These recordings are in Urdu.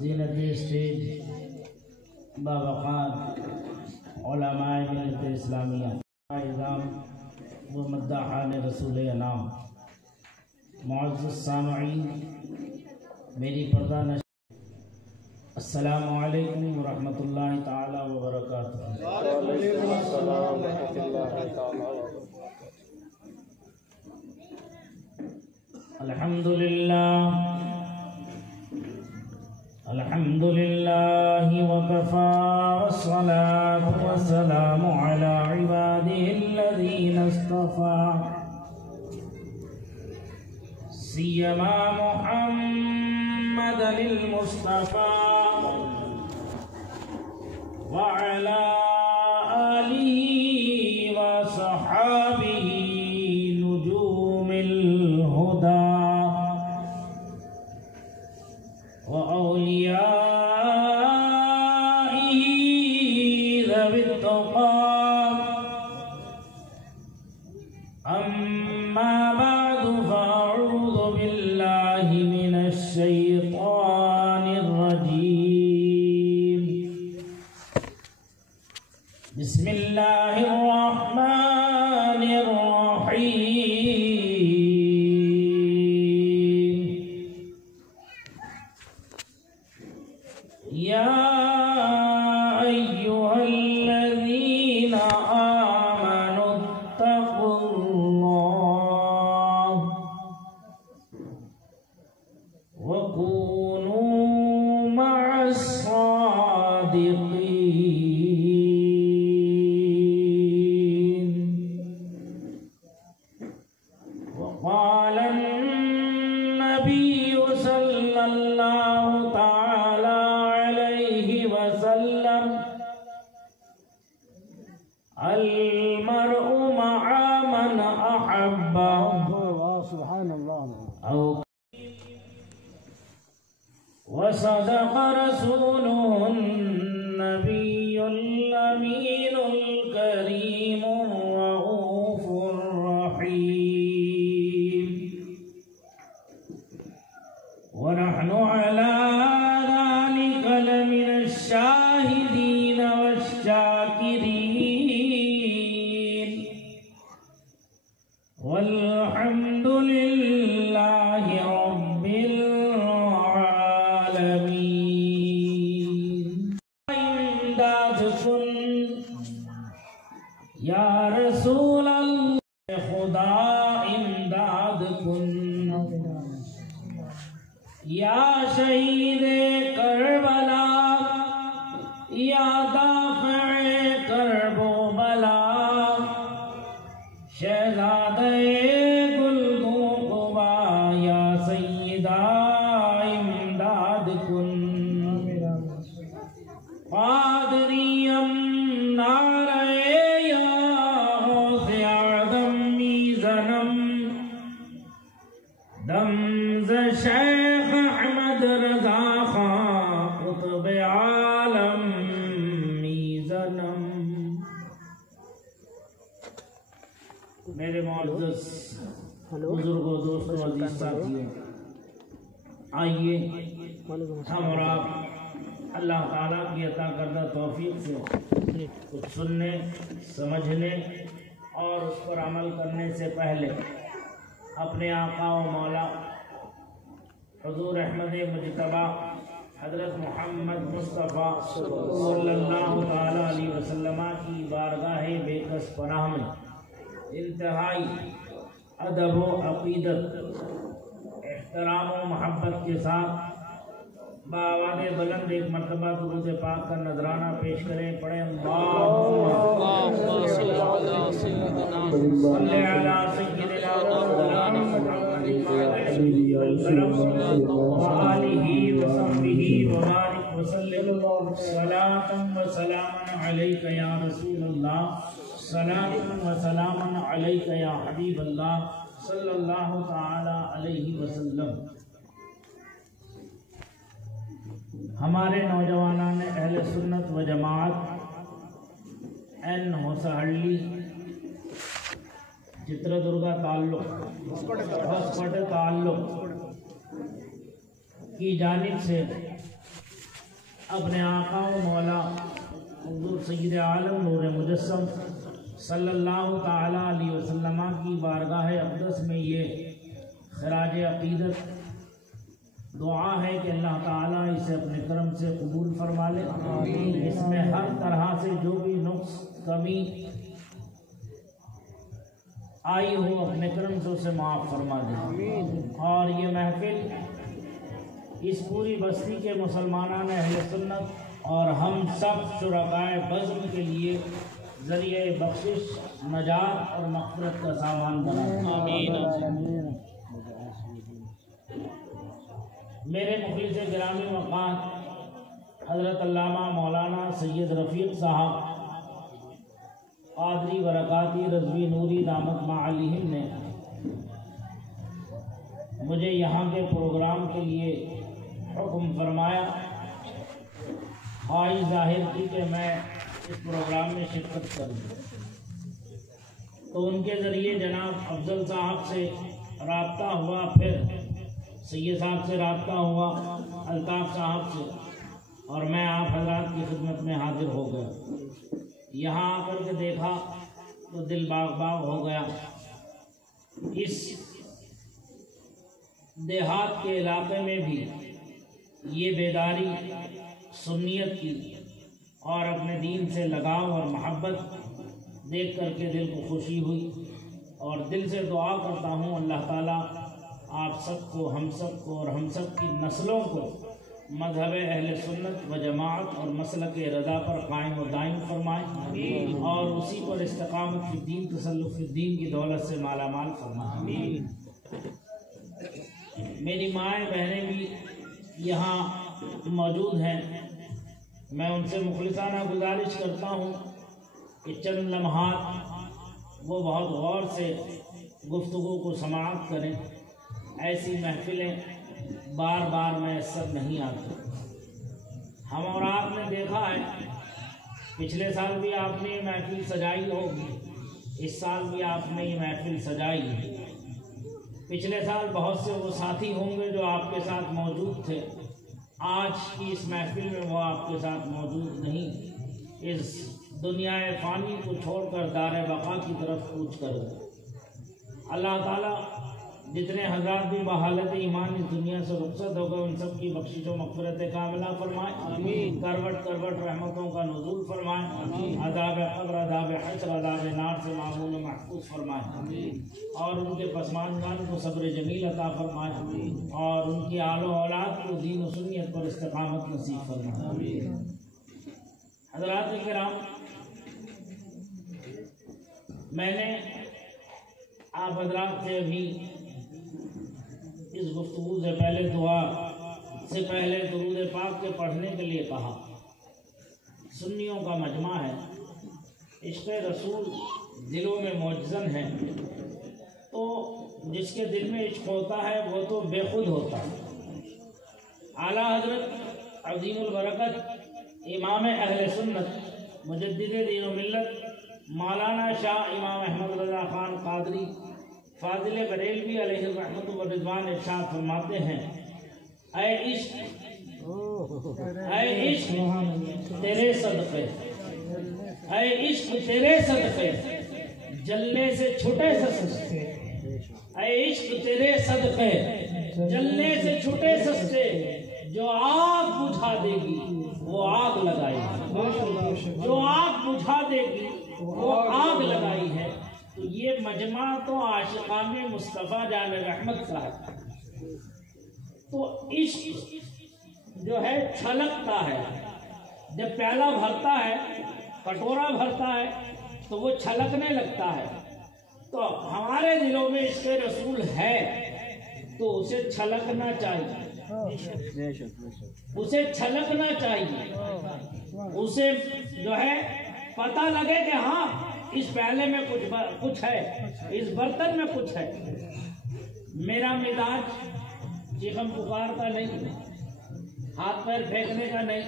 زینت اسٹیج باوقار علماء ملت اسلامیہ اعظام و مداحان رسول انام، معزز سامعین، میری پردہ نشین، السلام علیکم ورحمۃ اللہ تعالی وبرکاتہ۔ وعلیکم السلام ورحمۃ اللہ تعالی وبرکاتہ۔ الحمد للہ وکفى والصلاة والسلام على عباده الذین اصطفى سیما محمد المصطفى وعلى آلہ وصحابہ نجوم الہدى وأوليائه ذوي التقى، أما بعد فأعوذ بالله من الشيطان الرجيم، بسم الله الرحمن الرحيم، يا أيها الذين آمنوا اتقوا الله وكونوا مع الصادقين، وقال النبي صلى الله تعالى وسلم المرء مع من أحب أو وصدق رسوله النبي الأمين الكريم الرؤوف الرحيم، ونحن على لمن الشاهدين والشاكرين، والحمد لله رب العالمين۔ امدادكن یا رسول اللہ، خدا امدادکن یا شہید کربلا، یا دافع کرب و بلا، شہزادہ گلگوں قبا، یا سیدہ امداد کن، قادریم نعرہ یا غوث اعظم میزنم، دمز شیخ احمد رضا خان قطب عالم میزنم۔ میرے معزز بزرگوں، دوستوں، عزیز ساتھیوں، آئیے ہم اور آپ اللہ تعالیٰ کی عطا کردہ توفیق سے کچھ سننے، سمجھنے اور اس پر عمل کرنے سے پہلے اپنے آقا و مولا حضور احمد مجتبیٰ حضرت محمد مصطفیٰ صلی اللہ تعالیٰ علیہ وسلم کی بارگاہ بے کس پناہ میں انتہائی ادب و عقیدت، احترام و محبت کے ساتھ بآواز بلند ایک مرتبہ درود پاک کا نذرانہ پیش کریں، پڑھیں اللہم صلی علی سیدنا محمد وآلہ وصحبہ وبارک وسلم، صلاۃ و سلاما علیک یا رسول اللہ، صلاۃ و سلاما علیک یا حبیب اللہ صلی اللہ تعالی علیہ وسلم۔ ہمارے نوجوانان اہل سنت و جماعت این ہوسہڑلی چتردرگا تعلق ہاسپٹل تعلق کی جانب سے اپنے آقا و مولا حضور سید عالم نور مجسم صلی اللہ تعالیٰ علیہ وسلم کی بارگاہ اقدس میں یہ خراج عقیدت دعا ہے کہ اللہ تعالیٰ اسے اپنے کرم سے قبول فرما لے. اس میں ہر طرح سے جو بھی نقص کمی آئی ہو اپنے کرم سے اسے معاف فرما دے. اور یہ محفل اس پوری بستی کے مسلمانان اہل سنت اور ہم سب شرکائے بزم کے لیے ذریعہ بخشش، نجات اور مغفرت کا سامان بنا. آمین. میرے مخلص گرامی مقام حضرت علامہ مولانا سید رفیق صاحب قادری برکاتی رضوی نوری دامت معالیہم نے مجھے یہاں کے پروگرام کے لیے حکم فرمایا. خواہش ظاہر کی کہ میں اس پروگرام میں شرکت کروں، تو ان کے ذریعے جناب افضل صاحب سے رابطہ ہوا، پھر سید صاحب سے رابطہ ہوا، الطاف صاحب سے، اور میں آپ حضرات کی خدمت میں حاضر ہو گیا. یہاں آ کر کے دیکھا تو دل باغ باغ ہو گیا. اس دیہات کے علاقے میں بھی یہ بیداری سنیت کی اور اپنے دین سے لگاؤ اور محبت دیکھ کر کے دل کو خوشی ہوئی. اور دل سے دعا کرتا ہوں اللہ تعالیٰ آپ سب کو، ہم سب کو اور ہم سب کی نسلوں کو مذہب اہل سنت و جماعت اور مسلک رضا پر قائم و دائم فرمائے اور اسی پر استقامت فی الدین، تسلط فی الدین کی دولت سے مالا مال فرمائے. میری مائیں بہنیں بھی یہاں موجود ہیں. میں ان سے مخلصانہ گزارش کرتا ہوں کہ چند لمحات وہ بہت غور سے گفتگو کو سماعت کریں. ایسی محفلیں بار بار میسر نہیں آتی. ہم اور آپ نے دیکھا ہے پچھلے سال بھی آپ نے یہ محفل سجائی ہوگی، اس سال بھی آپ نے یہ محفل سجائی ہے. پچھلے سال بہت سے وہ ساتھی ہوں گے جو آپ کے ساتھ موجود تھے، آج کی اس محفل میں وہ آپ کے ساتھ موجود نہیں. اس دنیا فانی کو چھوڑ کر دار بقا کی طرف کوچ کر اللہ تعالیٰ جتنے حضرات بھی بحالت ایمان اس دنیا سے رخصت ہو گئے ان سب کی بخشش و مغفرت کاملہ فرمائے. آمین. کروٹ کروٹ رحمتوں کا نزول فرمائے. آمین. عذاب قبر، عذاب حشر، عذاب نار سے معمول و محفوظ فرمائے. آمین. اور ان کے پسماندگان کو صبر جمیل عطا فرمائے. آمین. اور ان کی آل و اولاد کو دین و سنیت پر استقامت نصیب فرمائے. آمین. حضرات کرام، میں نے آپ حضرات سے بھی اس گفتگو سے پہلے دعا سے پہلے درود پاک کے پڑھنے کے لیے کہا. سنیوں کا مجمع ہے، عشق رسول دلوں میں معجزن ہے، تو جس کے دل میں عشق ہوتا ہے وہ تو بے خود ہوتا ہے. اعلیٰ حضرت عظیم البرکت امام اہل سنت مجدد دین و ملت مولانا شاہ امام احمد رضا خان قادری فاضل بریلوی علیہ الرحمت والرضوان ارشاد فرماتے ہیں، اے عشق تیرے صدقے، اے عشق تیرے صدقے جلنے سے چھٹے سستے، اے عشق تیرے صدقے جلنے سے چھٹے سستے، جو آگ بجھا دے گی وہ آگ لگائی ہے، جو آگ بجھا دے گی وہ آگ لگائی ہے. تو یہ مجمع تو عاشقان مصطفیٰ جان رحمت کا ہے. تو عشق جو ہے چھلکتا ہے، جب پیالہ بھرتا ہے، کٹورا بھرتا ہے تو وہ چھلکنے لگتا ہے. تو ہمارے دلوں میں عشق رسول ہے تو اسے چھلکنا چاہیے، اسے چھلکنا چاہیے، اسے جو ہے پتہ لگے کہ ہاں اس پیالے میں کچھ ہے، اس برتن میں کچھ ہے. میرا مزاج چیخم پکار کا نہیں، ہاتھ پیر پھینکنے کا نہیں.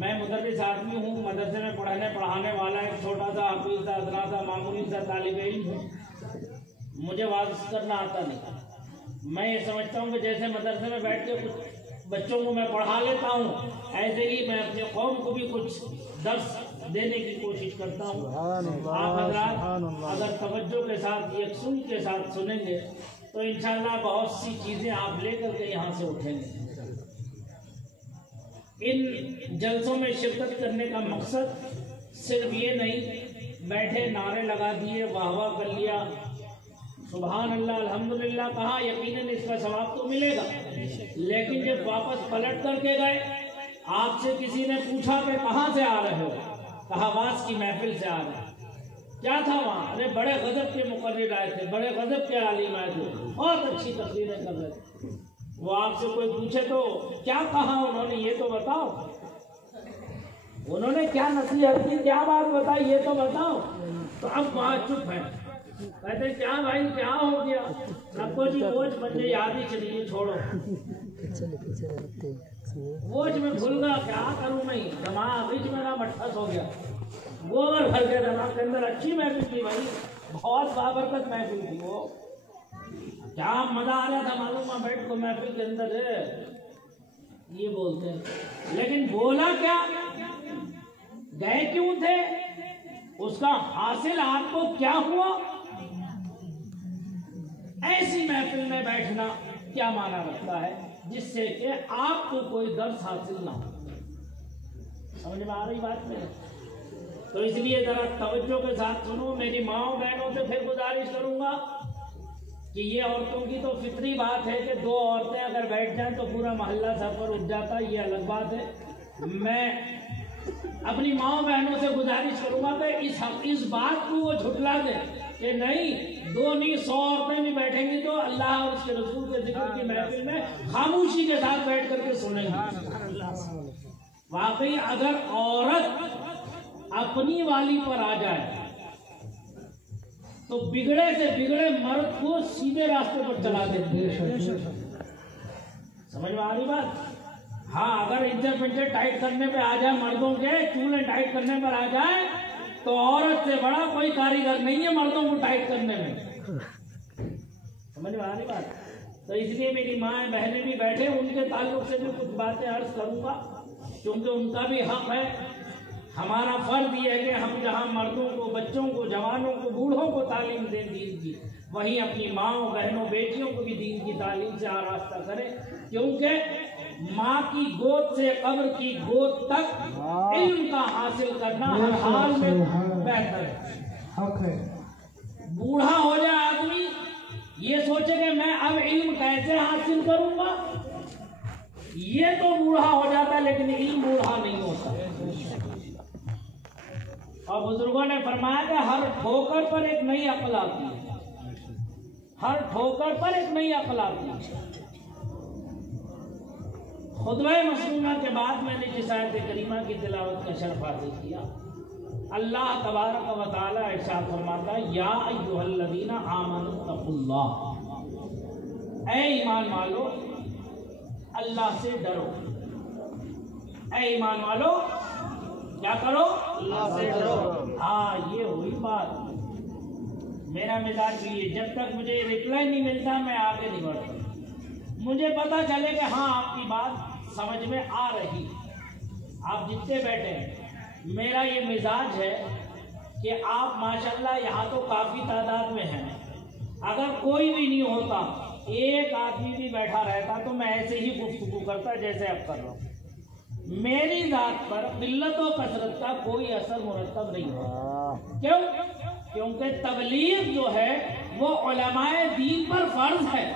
میں مدرس آدمی ہوں، مدرسے میں پڑھانے والا ایک چھوٹا سا حفیظ سا ادنا سا معمولی سا طالب علم ہوں. مجھے واضح کرنا آتا نہیں. میں یہ سمجھتا ہوں کہ جیسے مدرسے میں بیٹھ کے کچھ بچوں کو میں پڑھا لیتا ہوں، ایسے ہی میں اپنے قوم کو بھی کچھ درس دینے کی کوشش کرتا ہوں۔ آپ حضرات اگر توجہ کے ساتھ، یکسوئی کے ساتھ سنیں گے تو انشاءاللہ بہت سی چیزیں آپ لے کر کے یہاں سے اٹھیں گے۔ ان جلسوں میں شرکت کرنے کا مقصد صرف یہ نہیں بیٹھے نعرے لگا دیے، واہ واہ کر لیا، سبحان اللہ الحمدللہ کہا، یقیناً اس کا ثواب تو ملے گا، لیکن جب واپس پلٹ کر کے گئے، آپ سے کسی نے پوچھا کہ کہاں سے آ رہے ہو، کہا واس کی محفل سے آ رہے ہیں۔ کیا تھا وہاں؟ ارے بڑے غضب کے مقرر آئے تھے، بڑے غضب کے عالم آئے تھے، بہت اچھی تقریریں کر رہے تھے۔ وہ آپ سے کوئی پوچھے تو کیا کہا انہوں نے، یہ تو بتاؤ، انہوں نے کیا نصیحت کی، کیا بات بتائی، یہ تو بتاؤ۔ تو اب وہاں چپ ہے، کہتے کیا بھائی کیا ہو گیا؟ رکھو جی بوجھ مجھے یاد ہی چلیے، چھوڑو بوجھ میں بھول گا، کیا کروں میں، دماغ بیچ میرا مٹھس ہو گیا، گوبر بھر گیا دماغ کے اندر۔ اچھی محفل تھی بھائی، بہت بابرکت محفل تھی، وہ کیا مزہ آ رہا تھا معلوم ہے بیٹھ کو محفل کے اندر ہے، یہ بولتے ہیں۔ لیکن بولا کیا، گئے کیوں تھے، اس کا حاصل آپ کو کیا ہوا؟ ایسی محفل میں بیٹھنا کیا معنی رکھتا ہے جس سے کہ آپ کو کوئی درس حاصل نہ ہو؟ سمجھ میں آ رہی بات میں؟ تو اس لیے ذرا توجہ کے ساتھ سنو، میری ماؤں بہنوں سے پھر گزارش کروں گا کہ یہ عورتوں کی تو فطری بات ہے کہ دو عورتیں اگر بیٹھ جائیں تو پورا محلہ سر پر اٹھ جاتا، یہ الگ بات ہے۔ میں اپنی ماؤں بہنوں سے گزارش کروں گا کہ اس بات کو وہ جھٹلا دیں کہ نہیں، دو نہیں 100 عورتیں بھی بیٹھیں گی تو اللہ اور اس کے رسول کے ذکر کی محفل میں خاموشی کے ساتھ بیٹھ کر کے سنیں گے۔ واقعی اگر عورت اپنی والی پر آ جائے تو بگڑے سے بگڑے مرد کو سیدھے راستے پر چلا دیتے ہیں۔ سمجھ میں آ رہی بات؟ ہاں اگر انچر پنچر ٹائٹ کرنے پہ آ جائے، مردوں کے چولہے ٹائٹ کرنے پر آ جائے تو عورت سے بڑا کوئی کاریگر نہیں ہے مردوں کو ٹائٹ کرنے میں۔ سمجھ میں آ رہی بات؟ تو اس لیے میری ماں بہنیں بھی بیٹھے، ان کے تعلق سے بھی کچھ باتیں عرض کروں گا کیونکہ ان کا بھی حق ہے۔ ہمارا فرض یہ ہے کہ ہم جہاں مردوں کو، بچوں کو، جوانوں کو، بوڑھوں کو تعلیم دیں دین کی، وہیں اپنی ماں بہنوں بیٹیوں کو بھی دین کی تعلیم سے آراستہ کریں، کیونکہ ماں کی گود سے قبر کی گود تک علم کا حاصل کرنا ہر حال میں بہتر ہے۔ بوڑھا ہو جائے آدمی یہ سوچے کہ میں اب علم کیسے حاصل کروں گا، یہ تو بوڑھا ہو جاتا ہے لیکن علم بوڑھا نہیں ہوتا۔ اور بزرگوں نے فرمایا کہ ہر ٹھوکر پر ایک نئی عقل آتی ہے، ہر ٹھوکر پر ایک نئی عقل آتی ہے۔ خطبہ مسنونہ کے بعد میں نے جس آیت کریمہ کی تلاوت کا شرف حاصل کیا، اللہ تبارک و تعالی ارشاد فرماتا ہے یا ایھا الذین آمنوا اتقوا اللہ، اے ایمان والو اللہ سے ڈرو، اے ایمان والو کیا کرو، اللہ سے ڈرو۔ ہاں یہ ہوئی بات، میرا مزاج بھی ہے، جب تک مجھے ریپلائی نہیں ملتا میں آگے نہیں بڑھتا، مجھے پتا چلے کہ ہاں آپ کی بات سمجھ میں آ رہی، آپ جتنے بیٹھے ہیں، میرا یہ مزاج ہے کہ آپ ماشاءاللہ یہاں تو کافی تعداد میں ہیں، اگر کوئی بھی نہیں ہوتا، ایک آدمی بھی بیٹھا رہتا تو میں ایسے ہی گفتگو کرتا جیسے اب کر رہا ہوں۔ میری ذات پر قلت و کثرت کا کوئی اثر مرتب نہیں ہوتا، کیوں؟ کیونکہ تبلیغ جو ہے وہ علماء دین پر فرض ہے،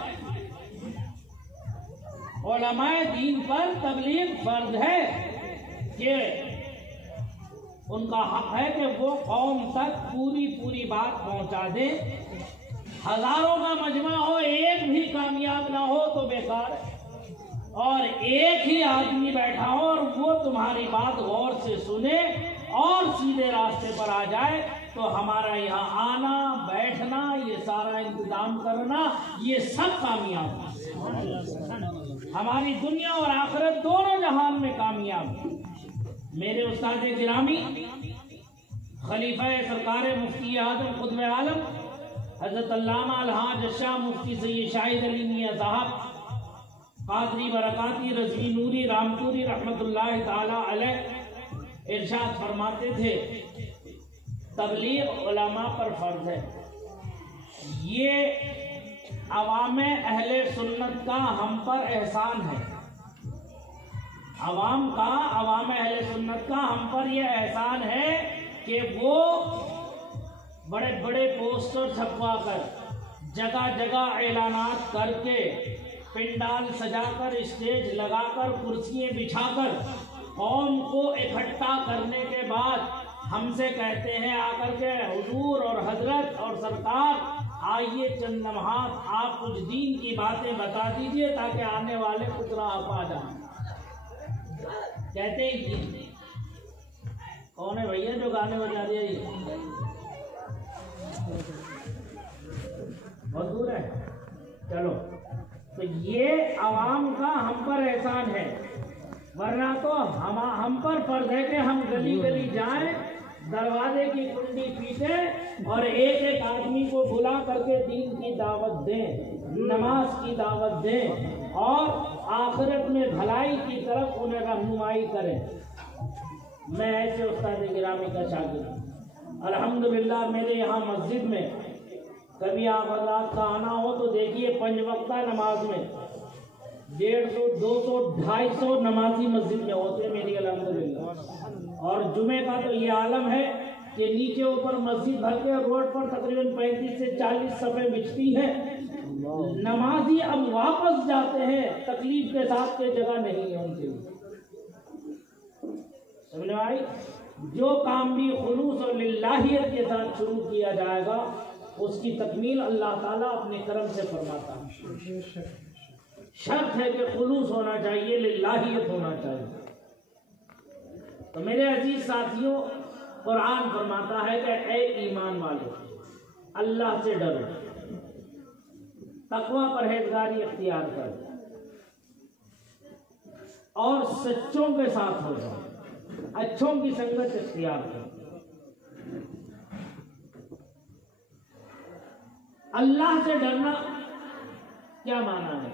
علماء دین پر تبلیغ فرض ہے کہ ان کا حق ہے کہ وہ قوم تک پوری بات پہنچا دیں۔ ہزاروں کا مجمع ہو، ایک بھی کامیاب نہ ہو تو بیکار ہے، اور ایک ہی آدمی بیٹھا ہو اور وہ تمہاری بات غور سے سنے اور سیدھے راستے پر آ جائے تو ہمارا یہاں آنا بیٹھنا، یہ سارا انتظام کرنا، یہ سب کامیاب ہے، ہماری دنیا اور آخرت دونوں جہان میں کامیاب ہے۔ میرے استاد گرامی خلیفہ سرکار مفتی اعظم قطب عالم حضرت علامہ الحاج شاہ مفتی سید شاہد علی میاں صاحب قادری برکاتی رضوی نوری رامپوری رحمت اللہ تعالی علیہ ارشاد فرماتے تھے تبلیغ علماء پر فرض ہے، یہ عوام اہل سنت کا ہم پر احسان ہے، عوام اہل سنت کا ہم پر یہ احسان ہے کہ وہ بڑے بڑے پوسٹر چھپوا کر جگہ جگہ اعلانات کر کے پنڈال سجا کر اسٹیج لگا کر کرسیاں بچھا کر قوم کو اکٹھا کرنے کے بعد ہم سے کہتے ہیں آ کر کے حضور اور حضرت اور سرکار آئیے چند لمحات آپ کچھ دین کی باتیں بتا دیجئے تاکہ آنے والے کچھ راہ پا جائیں۔ کہتے ہیں کون ہے بھیا جو گانے بجا دیا؟ بہت دور ہے، چلو تو یہ عوام کا ہم پر احسان ہے، ورنہ تو ہم پر فرض ہے کہ ہم گلی گلی جائیں، دروازے کی کنڈی پیٹیں اور ایک ایک آدمی کو بلا کر کے دین کی دعوت دیں، نماز کی دعوت دیں اور آخرت میں بھلائی کی طرف انہیں رہنمائی کریں۔ میں ایسے استاد گرامی کا شاگرد ہوں، الحمدللہ میرے یہاں مسجد میں کبھی آپ حضرات کا آنا ہو تو دیکھیے 5 وقتہ نماز میں 150 200 250 نمازی مسجد میں ہوتے ہیں میری الحمدللہ، اور جمعے کا تو یہ عالم ہے کہ نیچے اوپر مسجد بھر کے روڈ پر تقریباً 35 سے 40 صفیں بچتی ہیں، نمازی اب واپس جاتے ہیں تکلیف کے ساتھ کہ جگہ نہیں ہے ان کے لیے۔ سمجھ آئی؟ جو کام بھی خلوص اور للہیت کے ساتھ شروع کیا جائے گا اس کی تکمیل اللہ تعالیٰ اپنے کرم سے فرماتا ہے۔ شرط ہے کہ خلوص ہونا چاہیے، للہیت ہونا چاہیے۔ تو میرے عزیز ساتھیوں، قرآن فرماتا ہے کہ اے ایمان والو اللہ سے ڈرو، تقوی پرہیزگاری اختیار کرو اور سچوں کے ساتھ ہو جاؤ، اچھوں کی سنگت اختیار کرو۔ اللہ سے ڈرنا کیا معنی ہے؟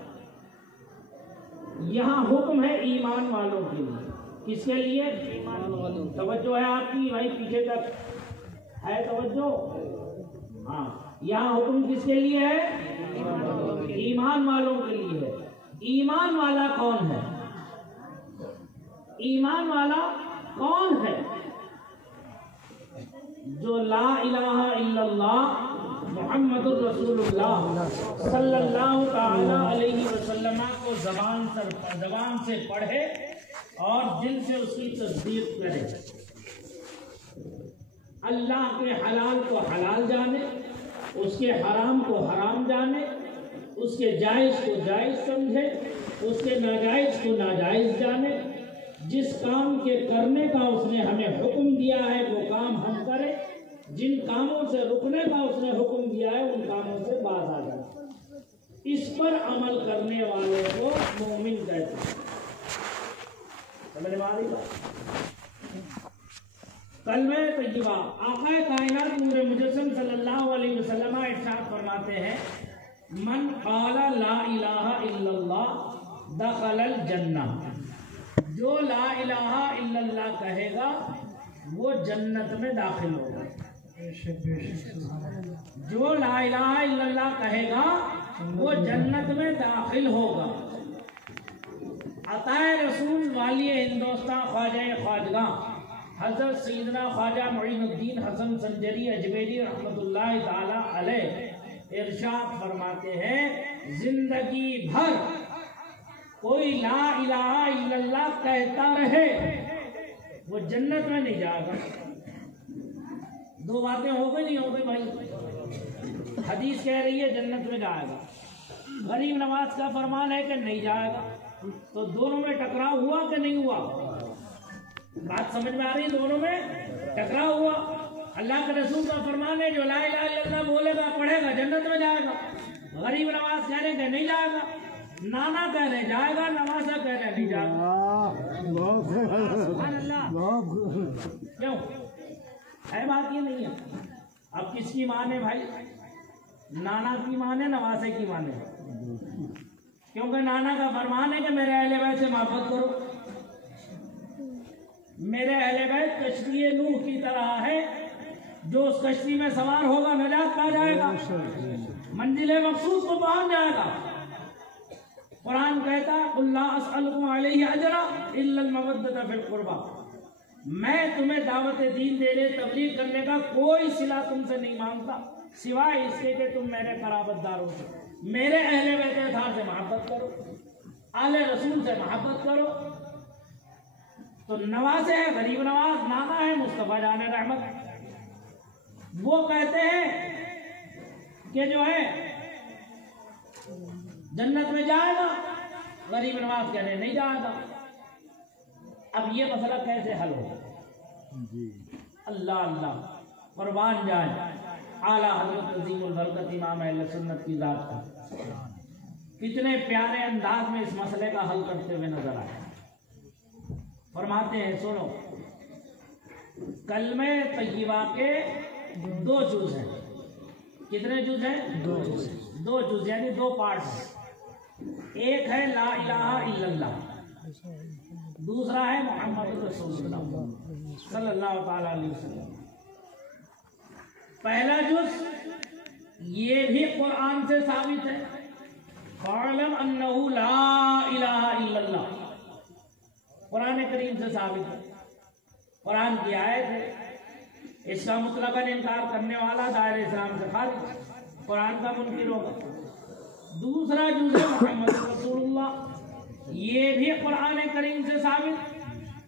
یہاں حکم ہے ایمان والوں کے لیے۔ کس کے لیے؟ ایمان والوں۔ توجہ ہے آپ کی بھائی، پیچھے تک ہے توجہ؟ ہاں، یہاں حکم کس کے لیے ہے؟ ایمان والوں کے لیے ہے۔ ایمان والا کون ہے؟ ایمان والا کون ہے؟ جو لا الہ الا اللہ محمد الرسول اللہ صلی اللہ تعالی علیہ وسلم کو زبان سے پڑھے اور دل سے اس کی تصدیق کرے، اللہ کے حلال کو حلال جانے، اس کے حرام کو حرام جانے، اس کے جائز کو جائز سمجھے، اس کے ناجائز کو ناجائز جانے، جس کام کے کرنے کا اس نے ہمیں حکم دیا ہے وہ کام ہم کریں، جن کاموں سے رکنے کا اس نے حکم دیا ہے ان کاموں سے باز آ جائے۔ اس پر عمل کرنے والے کو مومن کہتے ہیں۔ سمجھ میں آ رہی بات؟ کلمہ طیبہ آقا کائنات نور مجسم صلی اللہ علیہ وسلم ارشاد فرماتے ہیں من قال لا الہ الا اللہ دخل الجنہ، جو لا الہ الا اللہ کہے گا وہ جنت میں داخل ہوگا۔ جو لا الہ الا اللہ کہے گا وہ جنت میں داخل ہوگا۔ عطائے رسول والی ہندوستان خواجہ خواجگاں حضرت سیدنا خواجہ معین الدین حسن سنجری اجمیری رحمت اللہ تعالی علیہ ارشاد فرماتے ہیں زندگی بھر کوئی لا الہ الا اللہ کہتا رہے وہ جنت میں نہیں جائے گا۔ دو باتیں ہو گئی نہیں ہو گئی بھائی؟ حدیث کہہ رہی ہے جنت میں جائے گا، غریب نواز کا فرمان ہے کہ نہیں جائے گا، تو دونوں میں ٹکراؤ ہوا کہ نہیں ہوا؟ بات سمجھ میں آ رہی؟ دونوں میں ٹکراؤ ہوا۔ اللہ کے رسول کا فرمان ہے جو لا الہ الا اللہ بولے گا پڑھے گا جنت میں جائے گا، غریب نواز کہہ رہے کہ نہیں جائے گا، نانا کہہ رہے جائے گا، نوازا کہہ رہے نہیں جائے گا۔ سبحان اللہ۔ کیوں ہے بات یہ نہیں ہے؟ اب کس کی مانے بھائی؟ نانا کی مانے نوازے کی مانے؟ کیونکہ نانا کا فرمان ہے کہ میرے اہل بیت سے محبت کرو. میرے اہل بیت کشتی نوح کی طرح ہے، جو اس کشتی میں سوار ہوگا نجات پا جائے گا، منزل مقصود کو پہنچ جائے گا. قرآن کہتا ہے قُلْ لَا أَسْأَلُكُمْ عَلَيْهِ أَجْرًا إِلَّا الْمَوَدَّةَ فِي الْقُرْبَى، میں تمہیں دعوت دین دینے تبلیغ کرنے کا کوئی صلہ تم سے نہیں مانگتا سوائے اس کے کہ تم میرے قرابت دار ہو. میرے اہل بیت اطہار سے محبت کرو، آل رسول سے محبت کرو. تو نوازے ہیں، غریب نواز نانا ہے مصطفیٰ جان رحمت، وہ کہتے ہیں کہ جو ہے جنت میں جائے گا، غریب نواز کہنے نہیں جائے گا. اب یہ مسئلہ کیسے حل ہوگا؟ اللہ اللہ قربان جائے اعلیٰ حضرت عظیم البرکت امام اہل سنت کی ذات کا، کتنے پیارے انداز میں اس مسئلے کا حل کرتے ہوئے نظر آئے. فرماتے ہیں سنو، کلمہ طیبہ کے 2 جز ہیں. کتنے جز ہیں؟ 2 جز یعنی 2 پارٹ ہیں. ایک ہے لا الہ الا اللہ، دوسرا ہے محمد رسول اللہ صلی اللہ تعالی علیہ وسلم. پہلا جز یہ بھی قرآن سے ثابت ہے، فَاعْلَمْ أَنَّهُ لَا إِلَهَ إِلَّا اللَّهُ، قرآن کریم سے ثابت ہے، قرآن کی آیت ہے. اس کا مطلقاً انکار کرنے والا دائرہ اسلام سے خارج، قرآن کا منکر ہوگا. دوسرا جز ہے محمد رسول اللہ، یہ بھی قرآن کریم سے ثابت،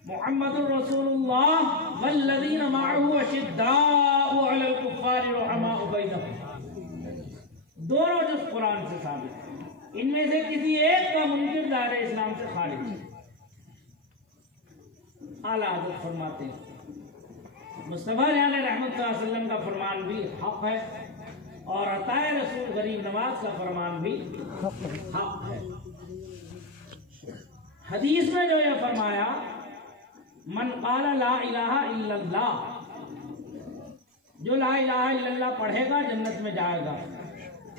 محمد الرسول اللہ والذین معه اشداء علی الکفار رحماء بینہم. دونوں جز قرآن سے ثابت ہے، ان میں سے کسی ایک کا منکر دائرہ اسلام سے خارج ہے. اعلیٰ حضرت فرماتے ہیں مصطفیٰ جان رحمت صلی اللہ علیہ وسلم کا فرمان بھی حق ہے، اور عطا رسول غریب نواز کا فرمان بھی حق ہے. حدیث میں جو یہ فرمایا من قال لا الہ الا اللہ، جو لا الہ الا اللہ پڑھے گا جنت میں جائے گا،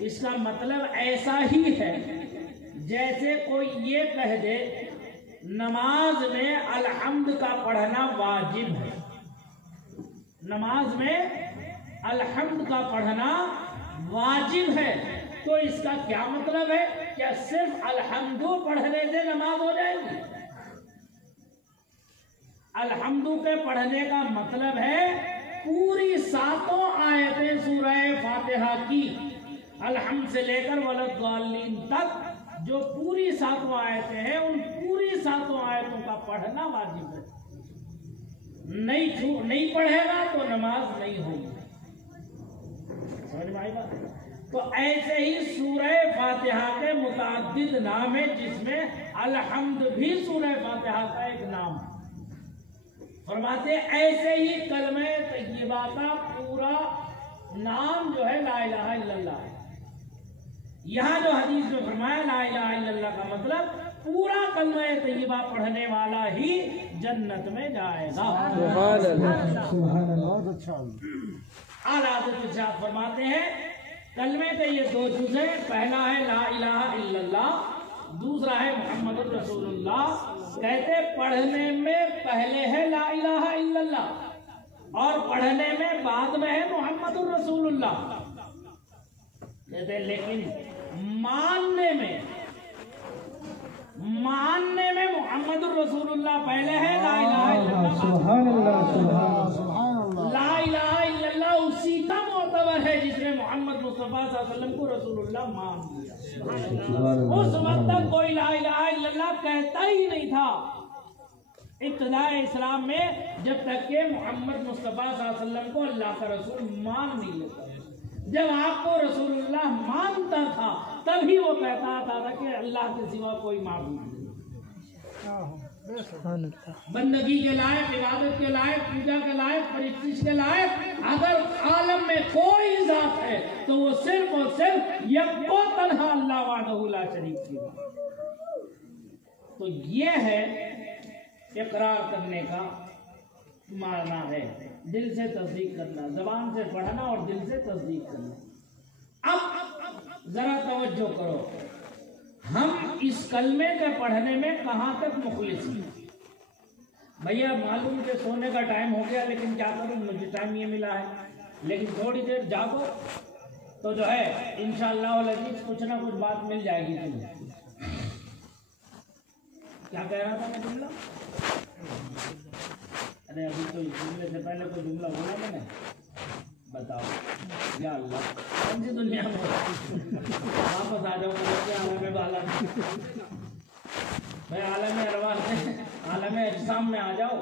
اس کا مطلب ایسا ہی ہے جیسے کوئی یہ کہہ دے نماز میں الحمد کا پڑھنا واجب ہے. نماز میں الحمد کا پڑھنا واجب ہے، تو اس کا کیا مطلب ہے؟ کیا صرف الحمد پڑھنے سے نماز ہو جائے گی؟ الحمد کے پڑھنے کا مطلب ہے پوری 7 آیتیں سورہ فاتحہ کی، الحمد سے لے کر ولضالین تک جو پوری 7 آیتیں ہیں، ان پوری 7 آیتوں کا پڑھنا واجب ہے. نہیں پڑھے گا تو نماز نہیں ہوگی. سمجھ میں آئی بات؟ تو ایسے ہی سورہ فاتحہ کے متعدد نام ہیں، جس میں الحمد بھی سورہ فاتحہ کا ایک نام ہے. فرماتے ایسے ہی کلمہ طیبہ کا پورا نام جو ہے لا الہ الا اللہ ہے. یہاں جو حدیث میں فرمایا لا الہ الا اللہ کا مطلب پورا کلمہ طیبہ پڑھنے والا ہی جنت میں جائے گا. سبحان اللہ. اعلیٰ حضرت ارشاد فرماتے ہیں کلمے کے یہ 2 جز ہیں، پہلا ہے لا الہ الا اللہ، دوسرا ہے محمد الرسول اللہ. کہتے پڑھنے میں پہلے ہے لا الہ الا اللہ اور پڑھنے میں بعد میں ہے محمد الرسول اللہ. کہتے لیکن ماننے میں محمد الرسول اللہ پہلے ہے، لا الہ الا اللہ. سبحان اللہ. سبحان اللہ. لا الہ الا اللہ اسی کا معتبر ہے جس نے محمد مصطفیٰ صلی اللہ علیہ وسلم کو رسول اللہ مان لیا. اس وقت تک کوئی لا الہ الا اللہ کہتا ہی نہیں تھا ابتداء اسلام میں، جب تک کہ محمد مصطفیٰ صلی اللہ علیہ وسلم کو اللہ کا رسول مان نہیں لیتا. جب آپ کو رسول اللہ مانتا تھا تبھی وہ کہتا تھا کہ اللہ کے سوا کوئی معبود نہیں. بندگی کے لائق، عبادت کے لائق، پوجا کے لائق، پرستش کے لائق اگر عالم میں کوئی ذات ہے تو وہ صرف اور صرف یک و تنہا اللہ وحدہ لا شریک کی ذات. تو یہ ہے اقرار کرنے کا معنی ہے، دل سے تصدیق کرنا، زبان سے پڑھنا اور دل سے تصدیق کرنا. اب ذرا توجہ کرو، ہم اس کلمے کے پڑھنے میں کہاں تک مخلص ہیں؟ بھیا معلوم کہ سونے کا ٹائم ہو گیا، لیکن کیا کروں، مجھے ٹائم یہ ملا ہے، لیکن تھوڑی دیر جاگو تو جو ہے انشاءاللہ العزیز کچھ نہ کچھ بات مل جائے گی تمہیں۔ کیا کہہ رہا تھا میں جملہ؟ ارے ابھی تو جملے سے پہلے کوئی جملہ بولا میں نے، بتاؤ یا اللہ کون سی دنیا میں واپس آ جاؤ عالم بالا میں، عالم ارواح سے عالم اجسام میں آ جاؤ،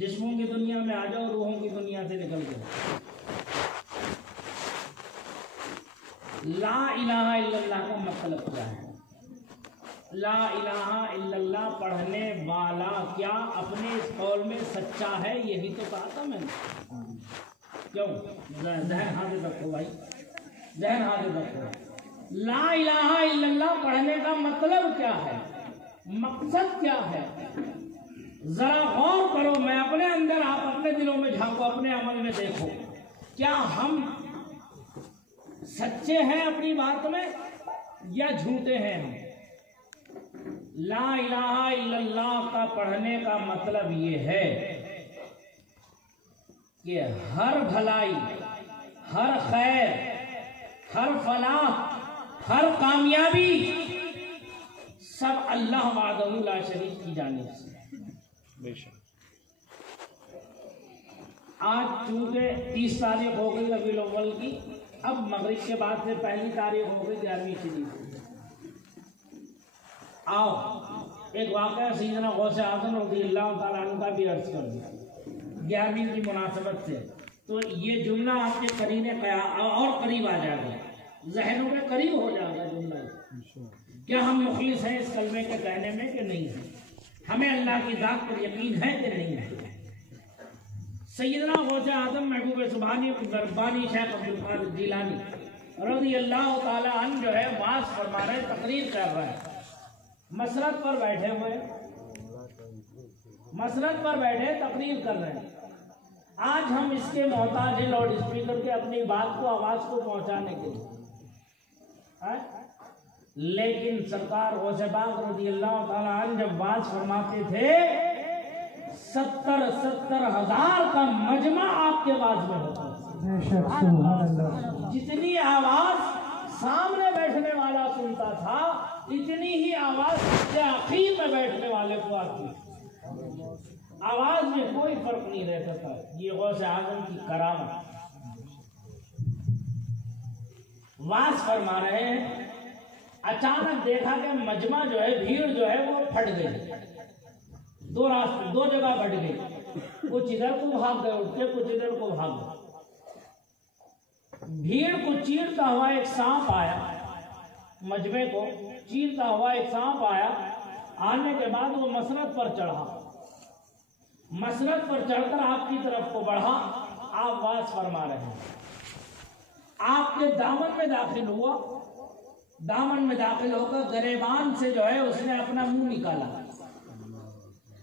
جسموں کی دنیا میں آ جاؤ، روحوں کی دنیا سے نکل کے۔ لا الہ الا اللہ کا مطلب کیا ہے؟ لا الہ الا اللہ پڑھنے والا کیا اپنے اس قول میں سچا ہے؟ یہی تو کہا تھا میں نے۔ کیوں؟ ذہن حاضر رکھو بھائی، ذہن حاضر رکھو۔ لا الہ الا اللہ پڑھنے کا مطلب کیا ہے، مقصد کیا ہے؟ ذرا غور کرو، میں اپنے اندر، آپ اپنے دلوں میں جھانکو، اپنے عمل میں دیکھو، کیا ہم سچے ہیں اپنی بات میں یا جھوٹے ہیں ہم؟ لا الہ الا اللہ کا پڑھنے کا مطلب یہ ہے کہ ہر بھلائی، ہر خیر، ہر فلاح، ہر کامیابی سب اللہ وحدہ لا شریک کی جانب سے۔ آج چونکہ 30 تاریخ ہو گئی ربیع الاول کی، اب مغرب کے بعد سے پہلی تاریخ ہو گئی 11ویں شریف۔ آؤ ایک واقعہ سیدنا غوث اعظم رضی اللہ تعالیٰ عنہ کا بھی عرض کر دیا 11ویں کی مناسبت سے، تو یہ جملہ آپ کے قریب اور قریب آ جائے گا، ذہنوں کے قریب ہو جائے گا جملہ۔ کیا ہم مخلص ہیں اس کلمے کے کہنے میں کہ نہیں ہیں؟ ہمیں اللہ کی ذات پر یقین ہے کہ نہیں ہے؟ سیدنا غوث اعظم محبوب سبحانی ربانی شیخ عبد القادر جیلانی رضی اللہ تعالی عنہ جو ہے واعظ فرما رہے، تقریر کر رہے ہیں، مسرت پر بیٹھے ہوئے، مسرت پر بیٹھے تقریر کر رہے ہیں۔ آج ہم اس کے محتاج ہیں لاؤڈ اسپیکر کے اپنی بات کو، آواز کو پہنچانے کے لیے، لیکن سرکار غوث پاک رضی اللہ تعالی عنہ جب واعظ فرماتے تھے 70 ہزار کا مجمع آپ کے واعظ میں ہوتا ہے۔ جتنی آواز سامنے بیٹھنے والا سنتا تھا، اتنی ہی آواز اخیر میں بیٹھنے والے کو آتی، آواز میں کوئی فرق نہیں رہتا تھا۔ یہ غوث اعظم کی کرامت۔ واعظ فرما رہے ہیں، اچانک دیکھا کہ مجمع جو ہے، بھیڑ جو ہے وہ پھٹ گئی، دو جگہ بٹ گئی، کچھ ادھر کو بھاگ گئے اٹھ کے، کچھ ادھر کو بھاگ گئے۔ بھیڑ کو چیرتا ہوا ایک سانپ آیا، مجمع کو چیرتا ہوا ایک سانپ آیا، آنے کے بعد وہ مسرت پر چڑھا، مسرت پر چڑھ کر آپ کی طرف کو بڑھا۔ آپ واعظ فرما رہے ہیں، آپ کے دامن میں داخل ہوا، دامن میں داخل ہو کر گریبان سے جو ہے اس نے اپنا منہ نکالا،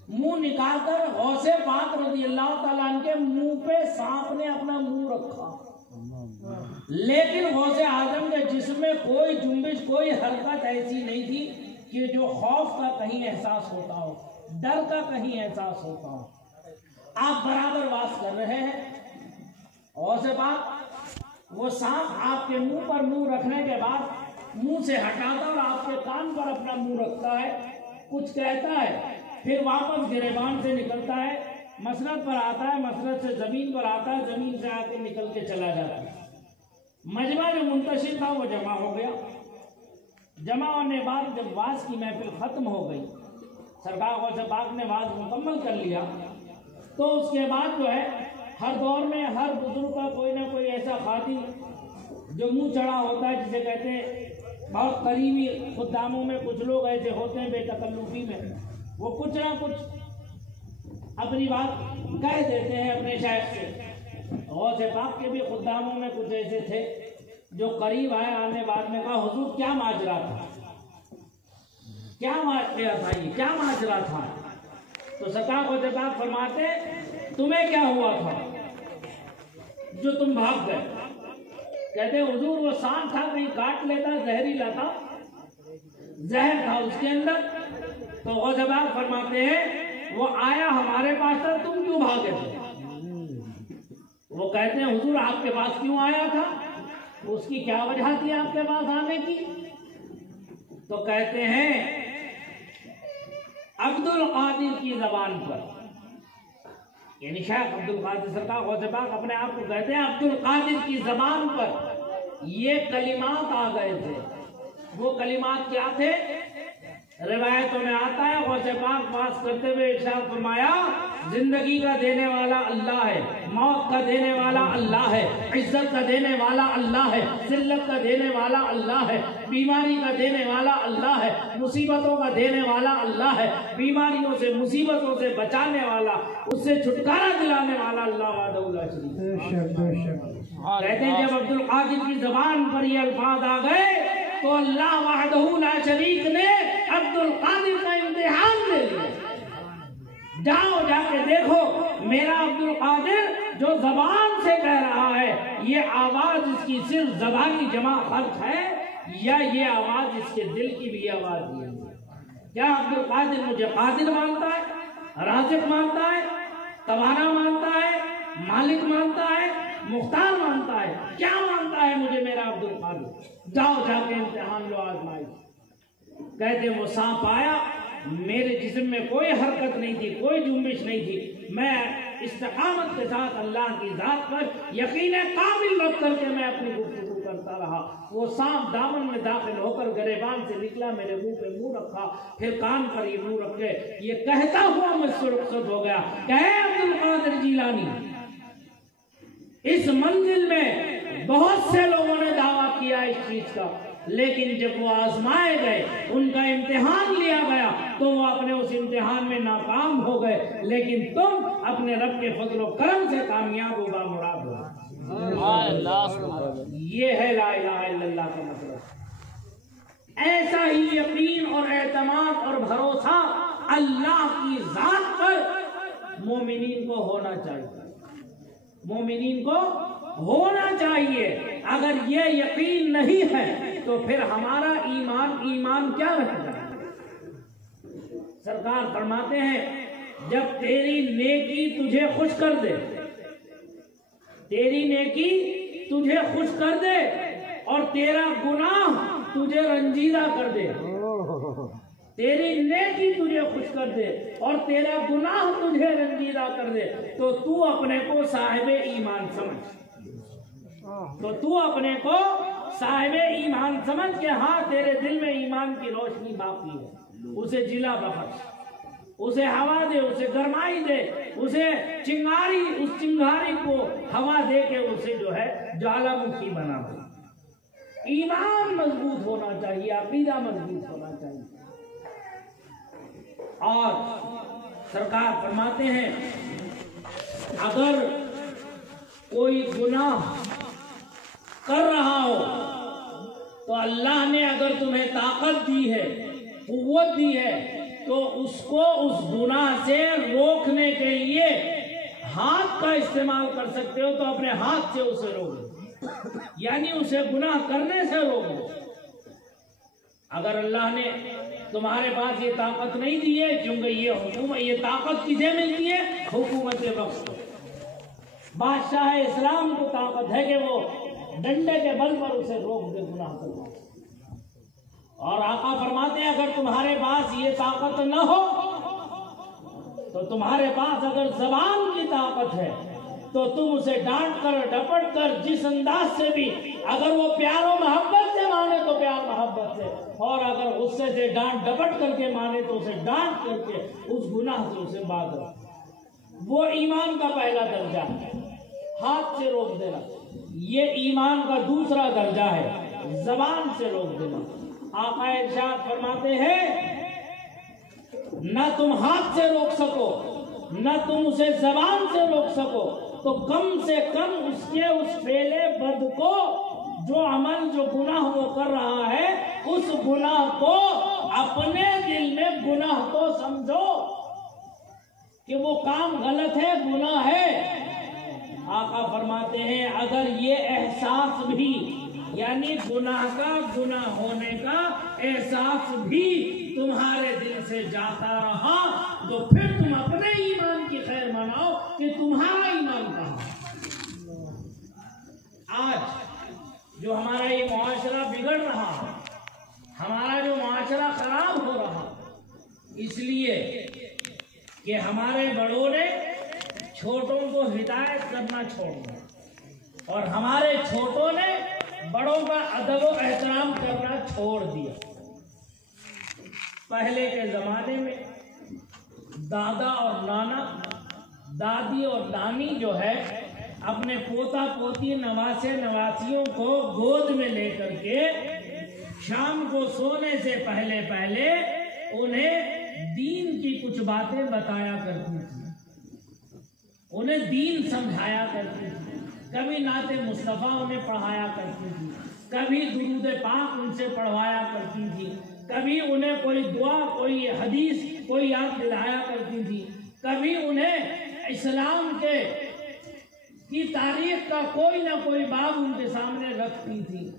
منہ نکال کر غوث پاک رضی اللہ تعالیٰ عنہ کے منہ پہ سانپ نے اپنا منہ رکھا، لیکن غوث اعظم کے جسم میں کوئی جنبش، کوئی حرکت ایسی نہیں تھی کہ جو خوف کا کہیں احساس ہوتا ہو، ڈر کا کہیں احساس ہوتا ہو۔ آپ برابر واس کر رہے ہیں، غوث پاک وہ سانپ آپ کے منہ پر منہ رکھنے کے بعد منہ سے ہٹاتا اور آپ کے کان پر اپنا منہ رکھتا ہے، کچھ کہتا ہے، پھر واپس گریبان سے نکلتا ہے، مسرت پر آتا ہے، مسرت سے زمین پر آتا ہے، زمین سے آ کے نکل کے چلا جاتا ہے۔ مجمع جو منتشر تھا وہ جمع ہو گیا، جمع ہونے بعد جب واعظ کی محفل ختم ہو گئی، سرکار غوث پاک نے واعظ مکمل کر لیا، تو اس کے بعد جو ہے ہر دور میں ہر بزرگ کا کوئی نہ کوئی ایسا خادم جو منہ چڑھا ہوتا ہے، جسے کہتے ہیں بہت قریبی خداموں میں کچھ لوگ ایسے ہوتے ہیں بے تکلفی میں، وہ کچھ نہ کچھ اپنی بات کہہ دیتے ہیں اپنے شیخ سے۔ غوث پاک کے بھی خداموں میں کچھ ایسے تھے جو قریب آئے، آنے بعد میں کہا حضور کیا ماجرا تھا، کیا واقعہ تھا، یہ کیا ماجرا تھا؟ تو سرکار غوث پاک فرماتے تمہیں کیا ہوا تھا جو تم بھاگ گئے؟ کہتے حضور وہ سانپ تھا، کہیں کاٹ لیتا، زہریلا تھا، زہر تھا اس کے اندر. تو غوث پاک فرماتے ہیں وہ آیا ہمارے پاس تھا، تم کیوں بھاگے تھے؟ وہ کہتے ہیں حضور آپ کے پاس کیوں آیا تھا، اس کی کیا وجہ تھی آپ کے پاس آنے کی؟ تو کہتے ہیں عبد القادر کی زبان پر، یعنی شیخ عبد القادر سرکار غوث پاک اپنے آپ کو کہتے ہیں عبد القادر کی زبان پر یہ کلمات آ گئے تھے. وہ کلمات کیا تھے؟ روایتوں میں آتا ہے غوث پاک پاس کرتے ہوئے ارشاد فرمایا زندگی کا دینے والا اللہ ہے، موت کا دینے والا اللہ ہے، عزت کا دینے والا اللہ ہے، ذلت کا دینے والا اللہ ہے، بیماری کا دینے والا اللہ ہے، مصیبتوں کا دینے والا اللہ ہے، بیماریوں سے مصیبتوں سے بچانے والا، اس سے چھٹکارا دلانے والا اللہ وحدہ لا شریک. کہتے ہیں جب عبد القادر کی زبان پر یہ الفاظ آ گئے تو اللہ وحدہ لا شریک نے عبد القادر کا امتحان لے لیا. جاؤ جا کے دیکھو میرا عبد القادر جو زبان سے کہہ رہا ہے یہ آواز اس کی صرف زبانی جمع خرچ ہے یا یہ آواز اس کے دل کی بھی آواز ہے؟ کیا عبد القادر مجھے قادر مانتا ہے، رازق مانتا ہے، توانا مانتا ہے، مالک مانتا ہے، مختار مانتا ہے؟ کیا مانتا ہے مجھے میرا عبد القادر؟ جاؤ جا کے امتحان لو، آزمائش. کہتے وہ سانپ آیا، میرے جسم میں کوئی حرکت نہیں تھی، کوئی جنبش نہیں تھی، میں استقامت کے ساتھ اللہ کی ذات پر یقین کامل رکھ کر کے میں اپنی گفتگو کرتا رہا. وہ سانپ دامن میں داخل ہو کر گریبان سے نکلا، میرے منہ پہ منہ رکھا، پھر کان پر یہ منہ رکھ کے یہ کہتا ہوا مجھ سے رخصت ہو گیا کہ اے عبد القادر جیلانی، اس منزل میں بہت سے لوگوں نے دعویٰ کیا اس چیز کا، لیکن جب وہ آزمائے گئے، ان کا امتحان لیا گیا تو وہ اپنے اس امتحان میں ناکام ہو گئے، لیکن تم اپنے رب کے فضل و کرم سے کامیاب و بامراد ہو. یہ ہے لا الہ الا اللہ کا مطلب. ایسا ہی یقین اور اعتماد اور بھروسہ اللہ کی ذات پر مومنین کو ہونا چاہیے، مومنین کو ہونا چاہیے. اگر یہ یقین نہیں ہے تو پھر ہمارا ایمان کیا رہے گا؟ سرکار فرماتے ہیں جب تیری نیکی تجھے خوش کر دے، تیری نیکی تجھے خوش کر دے اور تیرا گناہ تجھے رنجیدہ کر دے، تیری نیکی تجھے خوش کر دے اور تیرا گناہ تجھے رنجیدہ کر دے، تو تو اپنے کو صاحب ایمان سمجھ، تو تو اپنے کو صاحب ایمان سمجھ کے ہاں تیرے دل میں ایمان کی روشنی باقی ہے، اسے جلا بخش، اسے ہوا دے، اسے گرمائی دے، اسے چنگاری، اس چنگاری کو ہوا دے کے اسے جو ہے جوالا مکھی بنا دے. ایمان مضبوط ہونا چاہیے، عقیدہ مضبوط ہونا چاہیے. اور سرکار فرماتے ہیں اگر کوئی گناہ کر رہا ہو تو اللہ نے اگر تمہیں طاقت دی ہے، قوت دی ہے، تو اس کو اس گناہ سے روکنے کے لیے ہاتھ کا استعمال کر سکتے ہو، تو اپنے ہاتھ سے اسے روکو، یعنی اسے گناہ کرنے سے روکو. اگر اللہ نے تمہارے پاس یہ طاقت نہیں دی ہے، کیونکہ یہ طاقت کسے ملتی ہے؟ حکومت وقت. بادشاہ اسلام کو طاقت ہے کہ وہ ڈنڈے کے بل پر اسے روک دے گناہ کرنا. اور آقا فرماتے ہیں اگر تمہارے پاس یہ طاقت نہ ہو تو تمہارے پاس اگر زبان کی طاقت ہے تو تم اسے ڈانٹ کر ڈپٹ کر جس انداز سے بھی، اگر وہ پیار و محبت سے مانے تو پیار محبت سے، اور اگر غصے سے ڈانٹ ڈپٹ کر کے مانے تو اسے ڈانٹ کر کے اس گناہ سے اسے باز رکھو. وہ ایمان کا پہلا درجہ ہے، ہاتھ سے روک دینا. یہ ایمان کا دوسرا درجہ ہے، زبان سے روک دینا. آقا ارشاد فرماتے ہیں نہ تم ہاتھ سے روک سکو، نہ تم اسے زبان سے روک سکو، تو کم سے کم اس کے اس فعل بد کو، جو عمل جو گناہ وہ کر رہا ہے، اس گناہ کو اپنے دل میں گناہ کو سمجھو کہ وہ کام غلط ہے، گناہ ہے. آقا فرماتے ہیں اگر یہ احساس بھی یعنی گناہ کا گناہ ہونے کا احساس بھی تمہارے دل سے جاتا رہا تو پھر تم اپنے ایمان کی خیر مناؤ کہ تمہارا ایمان کہاں۔ آج جو ہمارا یہ معاشرہ بگڑ رہا ہے، ہمارا جو معاشرہ خراب ہو رہا، اس لیے کہ ہمارے بڑوں نے چھوٹوں کو ہدایت کرنا چھوڑ دیا اور ہمارے چھوٹوں نے بڑوں کا ادب و احترام کرنا چھوڑ دیا۔ پہلے کے زمانے میں دادا اور نانا، دادی اور نانی جو ہے اپنے پوتا پوتی نواسے نواسیوں کو گود میں لے کر کے شام کو سونے سے پہلے پہلے انہیں دین کی کچھ باتیں بتایا کرتی تھی، انہیں دین سمجھایا کرتی تھی، کبھی نعت مصطفیٰ انہیں پڑھایا کرتی تھی، کبھی درود پاک ان سے پڑھوایا کرتی تھی، کبھی انہیں کوئی دعا کوئی حدیث کوئی یاد دلایا کرتی تھی، کبھی انہیں اسلام کی تاریخ کا کوئی نہ کوئی باب ان کے سامنے رکھتی تھی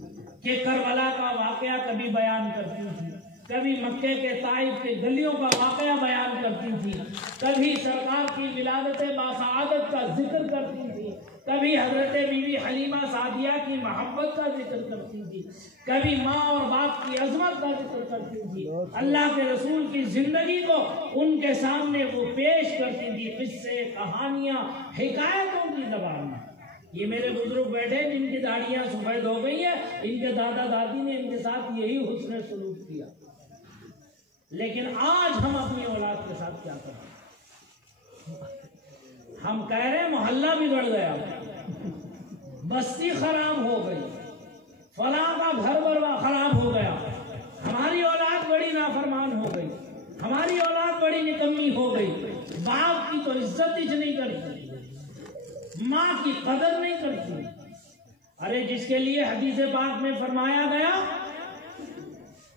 کہ کربلا کا واقعہ کبھی بیان کرتی تھی، کبھی مکے کے طائف کے گلیوں کا واقعہ بیان کرتی تھی، کبھی سرکار کی ولادت باسعادت کا ذکر کرتی تھی، کبھی حضرت بی بی حلیمہ سعدیہ کی محبت کا ذکر کرتی تھی، کبھی ماں اور باپ کی عظمت کا ذکر کرتی تھی، اللہ کے رسول کی زندگی کو ان کے سامنے وہ پیش کرتی تھی، قصے کہانیاں حکایتوں کی زبان میں۔ یہ میرے بزرگ بیٹھے جن کی داڑھیاں سفید ہو گئی ہیں، ان کے دادا دادی نے ان کے ساتھ یہی حسن سلوک کیا، لیکن آج ہم اپنی اولاد کے ساتھ کیا کریں؟ ہم کہہ رہے ہیں محلہ بگڑ گیا، بستی خراب ہو گئی، فلاں کا گھر خراب ہو گیا، ہماری اولاد بڑی نافرمان ہو گئی، ہماری اولاد بڑی نکمی ہو گئی، باپ کی تو عزت ہی نہیں کرتی، ماں کی قدر نہیں کرتی۔ ارے جس کے لیے حدیث پاک میں فرمایا گیا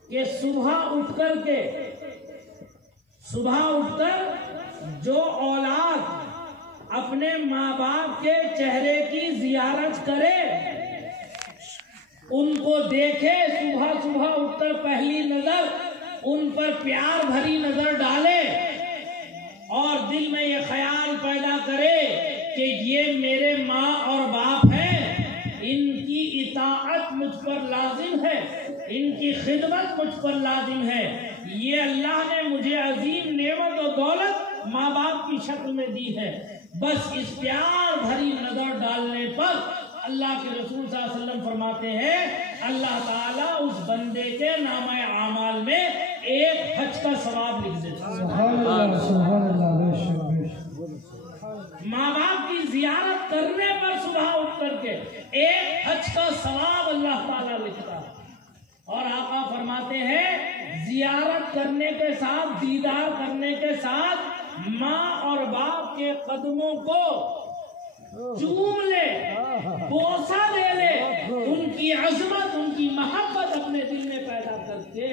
کہ صبح اٹھ کر جو اولاد اپنے ماں باپ کے چہرے کی زیارت کرے، ان کو دیکھے، صبح اٹھ کر پہلی نظر ان پر پیار بھری نظر ڈالے اور دل میں یہ خیال پیدا کرے کہ یہ میرے ماں اور باپ ہیں، ان کی اطاعت مجھ پر لازم ہے، ان کی خدمت مجھ پر لازم ہے، یہ اللہ نے مجھے عظیم نعمت و دولت ماں باپ کی شکل میں دی ہے۔ بس اس پیار بھری نظر ڈالنے پر اللہ کے رسول صلی اللہ علیہ وسلم فرماتے ہیں اللہ تعالیٰ اس بندے کے نامہ اعمال میں ایک حج کا ثواب لکھ دیتا ہے۔ ماں باپ کی زیارت کرنے پر صبح اٹھ کر کے ایک حج کا ثواب اللہ تعالیٰ لکھتا ہے، اور آقا فرماتے ہیں زیارت کرنے کے ساتھ، دیدار کرنے کے ساتھ ماں اور باپ کے قدموں کو چوم لے، بوسہ دے لے، ان کی عظمت ان کی محبت اپنے دل میں پیدا کر کے،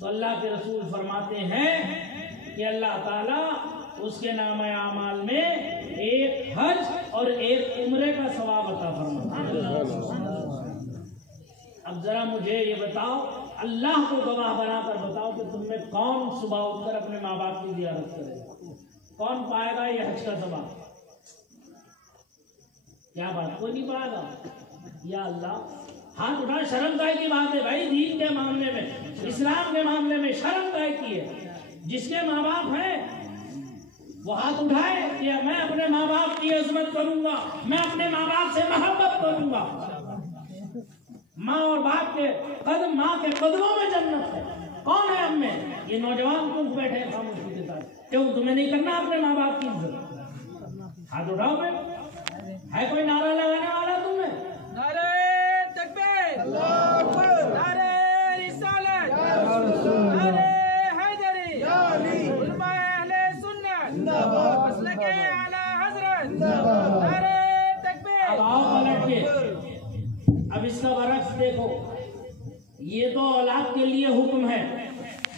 تو اللہ کے رسول فرماتے ہیں کہ اللہ تعالیٰ اس کے نامہ اعمال میں ایک حج اور ایک عمرے کا ثواب عطا فرماتا ہے۔ اب ذرا مجھے یہ بتاؤ، اللہ کو گواہ بنا کر بتاؤ کہ تم میں کون صبح اٹھ کر اپنے ماں باپ کی زیارت کرے گا؟ کون پائے گا یہ حج کا ثواب؟ کیا بات، کوئی نہیں پائے گا؟ یا اللہ، ہاتھ اٹھا، شرم گاہی کی بات ہے بھائی، دین کے معاملے میں، اسلام کے معاملے میں شرم گاہی کی ہے۔ جس کے ماں باپ ہیں وہ ہاتھ اٹھائے کہ میں اپنے ماں باپ کی عظمت کروں گا، میں اپنے ماں باپ سے محبت کروں گا۔ ماں اور باپ کے قدم، ماں کے قدموں میں جنت ہے۔ کون ہے ہم میں؟ یہ نوجوان کیوں بیٹھے ہیں خاموشی کے ساتھ؟ کیوں تمہیں نہیں کرنا اپنے ماں باپ کی عزت؟ ہاتھ اٹھاؤ پہ، ہے کوئی نعرہ لگانے والا تمہیں؟ نعرہ تکبیر، اللہ اکبر، نعرہ رسالت، نعرہ حیدری، علماء اہل سنت، مسلک اعلی حضرت، نعرہ تکبیر۔ اب آؤ پلٹ کے، اب اس کا برعکس دیکھو، یہ تو اولاد کے لیے حکم ہے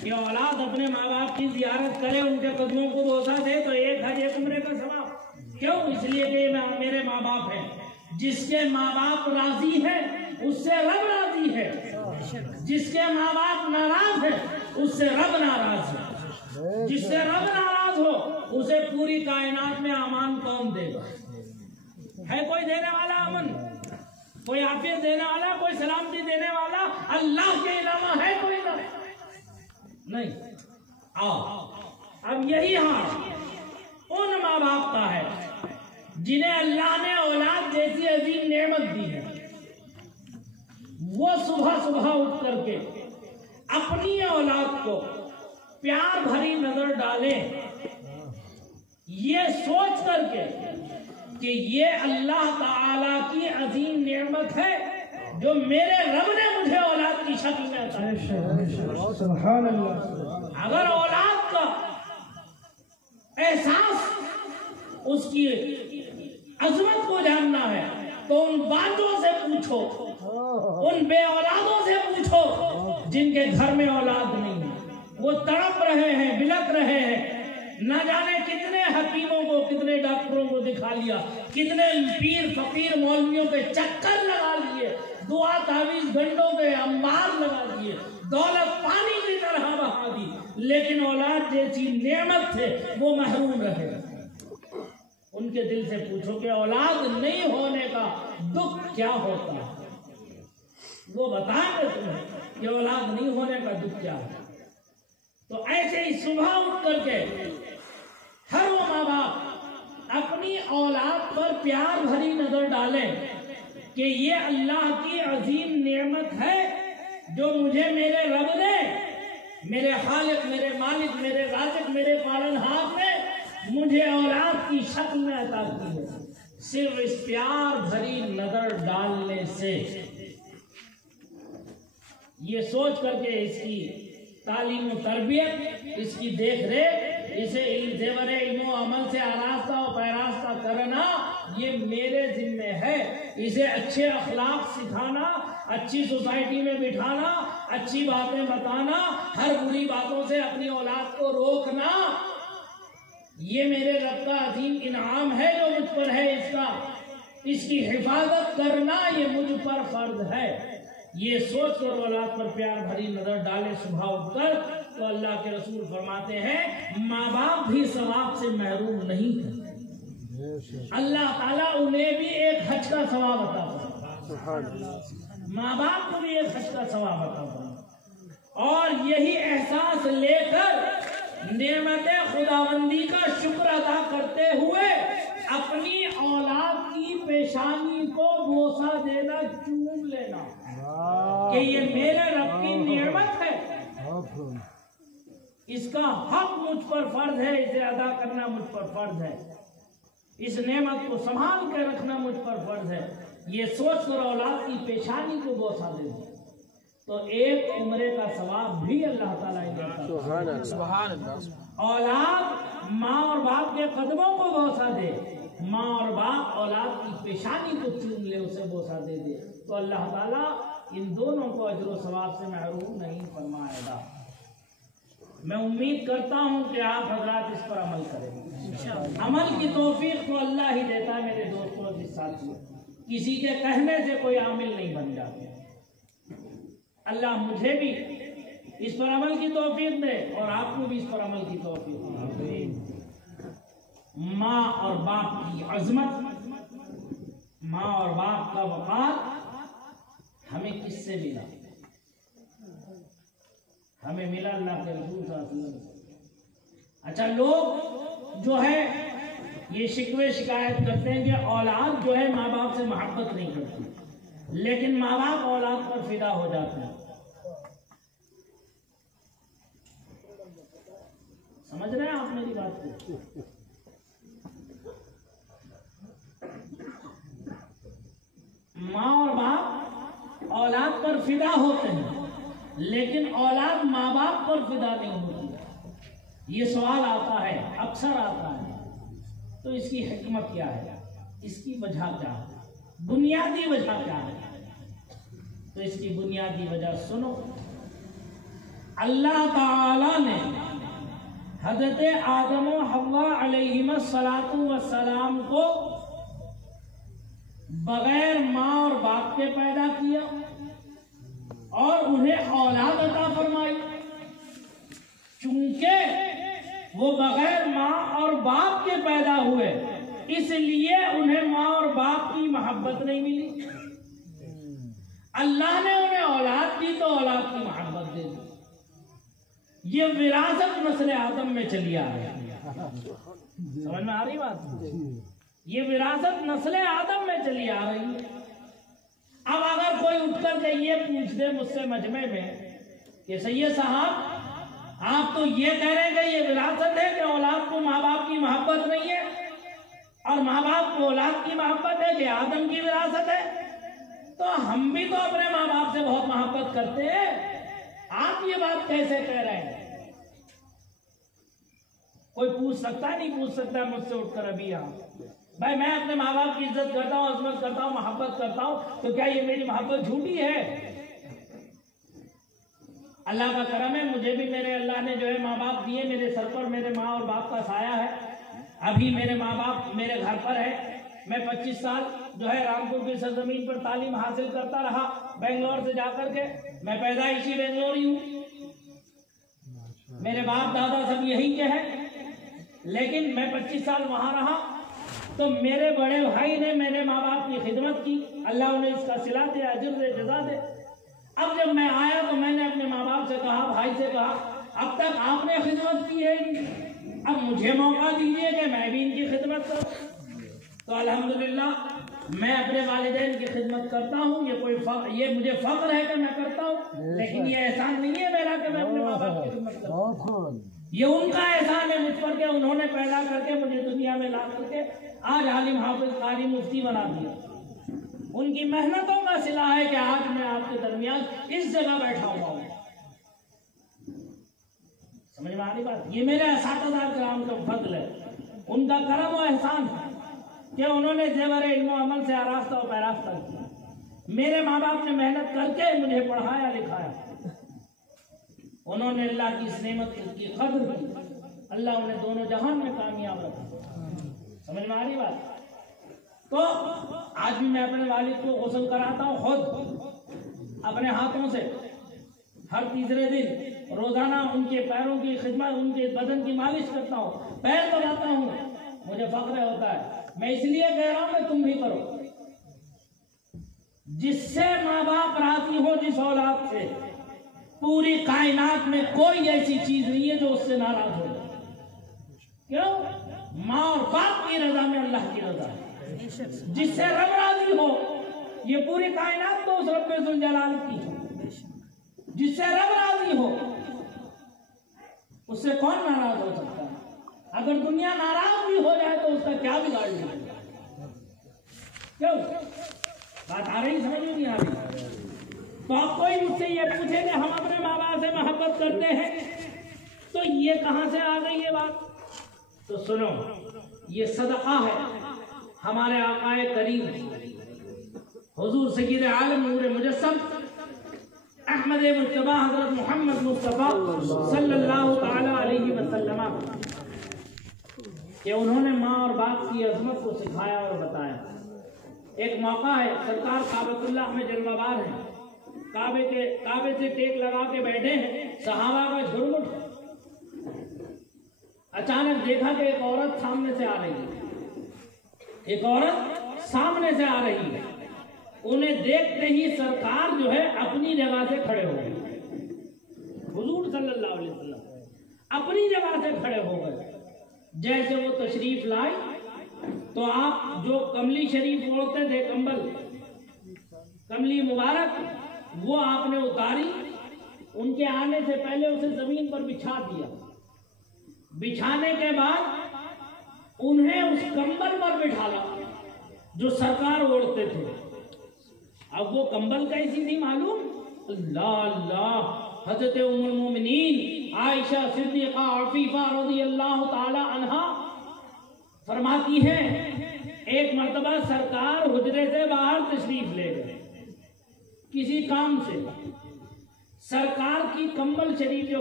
کہ اولاد اپنے ماں باپ کی زیارت کرے، ان کے قدموں کو بوسہ دے، تو ایک حج ایک عمرے کا ثواب۔ کیوں؟ اس لیے کہ میرے ماں باپ ہیں، جس کے ماں باپ راضی ہیں اس سے رب راضی ہے، جس کے ماں باپ ناراض ہے اس سے رب ناراض ہے، جس سے رب ناراض ہو اسے پوری کائنات میں امان کون دے گا؟ ہے کوئی دینے والا امن؟ کوئی عافیت دینے والا، کوئی سلامتی دینے والا اللہ کے علاوہ ہے کوئی نہیں؟ اب یہی حال ان ماں باپ کا ہے جنہیں اللہ نے اولاد جیسی عظیم نعمت دی ہے، وہ صبح صبح اٹھ کر کے اپنی اولاد کو پیار بھری نظر ڈالیں، یہ سوچ کر کے کہ یہ اللہ تعالی کی عظیم نعمت ہے جو میرے رب نے مجھے اولاد کی شکل میں عطا کی۔ سبحان اللہ۔ اگر اولاد کا احساس، اس کی عظمت کو جاننا ہے تو ان باتوں سے پوچھو، ان بے اولادوں سے پوچھو جن کے گھر میں اولاد نہیں ہے، وہ تڑپ رہے ہیں، بلک رہے ہیں، نہ جانے کتنے حکیموں کو، کتنے ڈاکٹروں کو دکھا لیا، کتنے پیر فقیر مولویوں کے چکر لگا لیے، دعا تعویذ گنڈوں کے انبار لگا دیے، دولت پانی کی طرح بہا دی، لیکن اولاد جیسی نعمت تھے وہ محروم رہے۔ ان کے دل سے پوچھو کہ اولاد نہیں ہونے کا دکھ کیا ہوتا ہے، وہ بتائیں گے تمہیں کہ اولاد نہیں ہونے کا دکھ کیا ہے۔ تو ایسے ہی صبح اٹھ کر کے ہر وہ ماں باپ اپنی اولاد پر پیار بھری نظر ڈالیں کہ یہ اللہ کی عظیم نعمت ہے جو مجھے میرے رب نے، میرے خالق، میرے مالک، میرے رازق، میرے پالنہار نے مجھے اولاد کی شکل میں عطا کی ہے۔ صرف اس پیار بھری نظر ڈالنے سے، یہ سوچ کر کے اس کی تعلیم و تربیت، اس کی دیکھ ریکھ، اسے زیور علم و عمل سے آراستہ و پیراستہ کرنا یہ میرے ذمہ ہے۔ اسے اچھے اخلاق سکھانا، اچھی سوسائٹی میں بٹھانا، اچھی باتیں بتانا، ہر بری باتوں سے اپنی اولاد کو روکنا، یہ میرے رب کا عظیم انعام ہے جو مجھ پر ہے، اس کی حفاظت کرنا یہ مجھ پر فرض ہے۔ یہ سوچ کر اولاد پر پیار بھری نظر ڈالے صبح اٹھ کر، تو اللہ کے رسول فرماتے ہیں ماں باپ بھی ثواب سے محروم نہیں تھے، اللہ تعالیٰ انہیں بھی ایک حج کا ثواب عطا فرماتا، ماں باپ کو بھی ایک حج کا ثواب عطا فرماتا، اور یہی احساس لے کر نعمت خداوندی کا شکر ادا کرتے ہوئے اپنی اولاد کی پیشانی کو بوسہ دینا، چوم لینا کہ یہ میرے رب کی نعمت ہے، اس کا حق مجھ پر فرض ہے، اسے ادا کرنا مجھ پر فرض ہے، اس نعمت کو سنبھال کے رکھنا مجھ پر فرض ہے۔ یہ سوچ کر اولاد کی پیشانی کو بوسہ دے دیں تو ایک عمرے کا ثواب بھی اللہ تعالیٰ سبحان اللہ۔ اولاد ماں اور باپ کے قدموں کو بوسہ دے، ماں اور باپ اولاد کی پیشانی کو چوم لے، اسے بوسہ دے دے، تو اللہ تعالیٰ ان دونوں کو اجر و ثواب سے محروم نہیں فرمائے گا۔ میں امید کرتا ہوں کہ آپ حضرات اس پر عمل کریں گے۔ عمل کی توفیق تو اللہ ہی دیتا ہے میرے دوستوں اور ساتھیوں، کسی کے کہنے سے کوئی عامل نہیں بن جاتے۔ اللہ مجھے بھی اس پر عمل کی توفیق دے اور آپ کو بھی اس پر عمل کی توفیق دے۔ ماں اور باپ کی عظمت، ماں اور باپ کا وقار ہمیں کس سے ملا؟ ہمیں ملا اللہ کے رسول صلی اللہ علیہ وسلم۔ اچھا، لوگ جو ہے یہ شکوے شکایت کرتے ہیں کہ اولاد جو ہے ماں باپ سے محبت نہیں کرتی، لیکن ماں باپ اولاد پر فدا ہو جاتے ہیں۔ سمجھ رہے ہیں آپ میری بات کو؟ ماں اور باپ اولاد پر فدا ہوتے ہیں، لیکن اولاد ماں باپ پر فدا نہیں ہوتی۔ یہ سوال آتا ہے، اکثر آتا ہے، تو اس کی حکمت کیا ہے، اس کی وجہ کیا ہے، بنیادی وجہ کیا ہے؟ تو اس کی بنیادی وجہ سنو۔ اللہ تعالی نے حضرت آدم و حوا علیہم الصلاۃ والسلام کو بغیر ماں اور باپ کے پیدا کیا اور انہیں اولاد عطا فرمائی. چونکہ وہ بغیر ماں اور باپ کے پیدا ہوئے اس لیے انہیں ماں اور باپ کی محبت نہیں ملی. اللہ نے انہیں اولاد دی تو اولاد کی محبت دے دی. یہ وراثت نسل آدم میں چلی آ رہی ہے. سمجھ میں آ رہی بات؟ یہ وراثت نسل آدم میں چلی آ رہی ہے. اب اگر کوئی اٹھ کر کے یہ پوچھ دے مجھ سے مجمع میں کہ سید صاحب آپ تو یہ کہہ رہے ہیں کہ یہ وراثت ہے کہ اولاد کو ماں باپ کی محبت نہیں ہے اور ماں باپ کو اولاد کی محبت ہے کہ آدم کی وراثت ہے، تو ہم بھی تو اپنے ماں باپ سے بہت محبت کرتے ہیں، آپ یہ بات کیسے کہہ رہے ہیں؟ کوئی پوچھ سکتا ہے؟ نہیں پوچھ سکتا مجھ سے اٹھ کر ابھی یہاں. بھائی میں اپنے ماں باپ کی عزت کرتا ہوں، عظمت کرتا ہوں، محبت کرتا ہوں، تو کیا یہ میری محبت جھوٹی ہے؟ اللہ کا کرم ہے، مجھے بھی میرے اللہ نے جو ہے ماں باپ دیے، میرے سر پر میرے ماں اور باپ کا سایہ ہے. ابھی میرے ماں باپ میرے گھر پر ہے. میں 25 سال جو ہے رامپور کی سرزمین پر تعلیم حاصل کرتا رہا، بنگلور سے جا کر کے. میں پیدائشی بنگلوری ہوں، میرے باپ دادا سب یہی کے ہیں، لیکن میں 25 سال وہاں رہا تو میرے بڑے بھائی نے میرے ماں باپ کی خدمت کی، اللہ انہیں اس کا صلہ دے، اجر دے، جزا دے. اب جب میں آیا تو میں نے اپنے ماں باپ سے کہا، بھائی سے کہا، اب تک آپ نے خدمت کی ہے، اب مجھے موقع دیجیے کہ میں بھی ان کی خدمت کروں. تو الحمدللہ میں اپنے والدین کی خدمت کرتا ہوں. یہ مجھے فخر ہے کہ میں کرتا ہوں، لیکن یہ احسان نہیں ہے میرا کہ میں اپنے ماں باپ کی خدمت کرتا ہوں. یہ ان کا احسان ہے مجھ پر کہ انہوں نے پیدا کر کے مجھے دنیا میں لا کر کے آج عالم حافظ قاری مفتی بنا دیا. ان کی محنتوں کا صلہ ہے کہ آج میں آپ کے درمیان اس جگہ بیٹھا ہوا ہوں. سمجھ میں آ رہی بات؟ یہ میرے اساتذہ کرام کا فضل ہے، ان کا کرم و احسان ہے کہ انہوں نے زیور علم و عمل سے آراستہ و پیراستہ کیا. میرے ماں باپ نے محنت کر کے مجھے پڑھایا لکھایا، انہوں نے اللہ کی اس نعمت کی قدر کی، اللہ انہیں دونوں جہان میں کامیاب رکھا. سمجھ میں آ رہی بات؟ تو آج بھی میں اپنے والد کو غسل کراتا ہوں خود اپنے ہاتھوں سے، ہر تیسرے دن روزانہ ان کے پیروں کی خدمت، ان کے بدن کی مالش کرتا ہوں، پیر دباتا ہوں. مجھے فخر ہوتا ہے. میں اس لیے کہہ رہا ہوں کہ تم بھی کرو. جس سے ماں باپ راضی ہو، جس اولاد سے، پوری کائنات میں کوئی ایسی چیز نہیں ہے جو اس سے ناراض ہو. کیوں؟ ماں اور باپ کی رضا میں اللہ کی رضا ہے. جس سے رب راضی ہو، یہ پوری کائنات تو اس رب ذوالجلال کی ہے. جس سے رب راضی ہو اس سے کون ناراض ہو سکتا ہے؟ اگر دنیا ناراض بھی ہو جائے تو اس کا کیا بگاڑ لیا؟ کیوں؟ بات آ رہی سمجھ نہیں آ رہی؟ تو اب کوئی مجھ سے یہ پوچھے کہ ہم اپنے ماں باپ سے محبت کرتے ہیں تو یہ کہاں سے آ گئی یہ بات؟ تو سنو، یہ صدقہ ہے ہمارے آقا کریم حضور سید عالم نور مجسم احمد مجتبی حضرت محمد مصطفیٰ صلی اللہ تعالی علیہ وسلم کہ انہوں نے ماں اور باپ کی عظمت کو سکھایا اور بتایا. ایک موقع ہے، سرکار کعبۃ اللہ میں جلوہ بار ہیں، کعبے سے ٹیک لگا کے بیٹھے ہیں، صحابہ کا جھرمٹ. اچانک دیکھا کہ ایک عورت سامنے سے آ رہی ہے، ایک عورت سامنے سے آ رہی ہے. انہیں دیکھتے ہی سرکار جو ہے اپنی جگہ سے کھڑے ہو گئے. حضور صلی اللہ علیہ وسلم اپنی جگہ سے کھڑے ہو گئے. جیسے وہ تشریف لائے تو آپ جو کملی شریف اوڑھتے تھے، کملی مبارک، وہ آپ نے اتاری. ان کے آنے سے پہلے اسے زمین پر بچھا دیا. بچھانے کے بعد انہیں اس کمبل پر بٹھالا جو سرکار اوڑھتے تھے. اب وہ کمبل کیسی تھی معلوم؟ اللہ اللہ، حضرت ام المومنین عائشہ صدیقہ عفیفہ رضی اللہ تعالی عنہا فرماتی ہیں ایک مرتبہ سرکار حجرے سے باہر تشریف لے گئے کسی کام سے. سرکار کی کمبل شریف، جو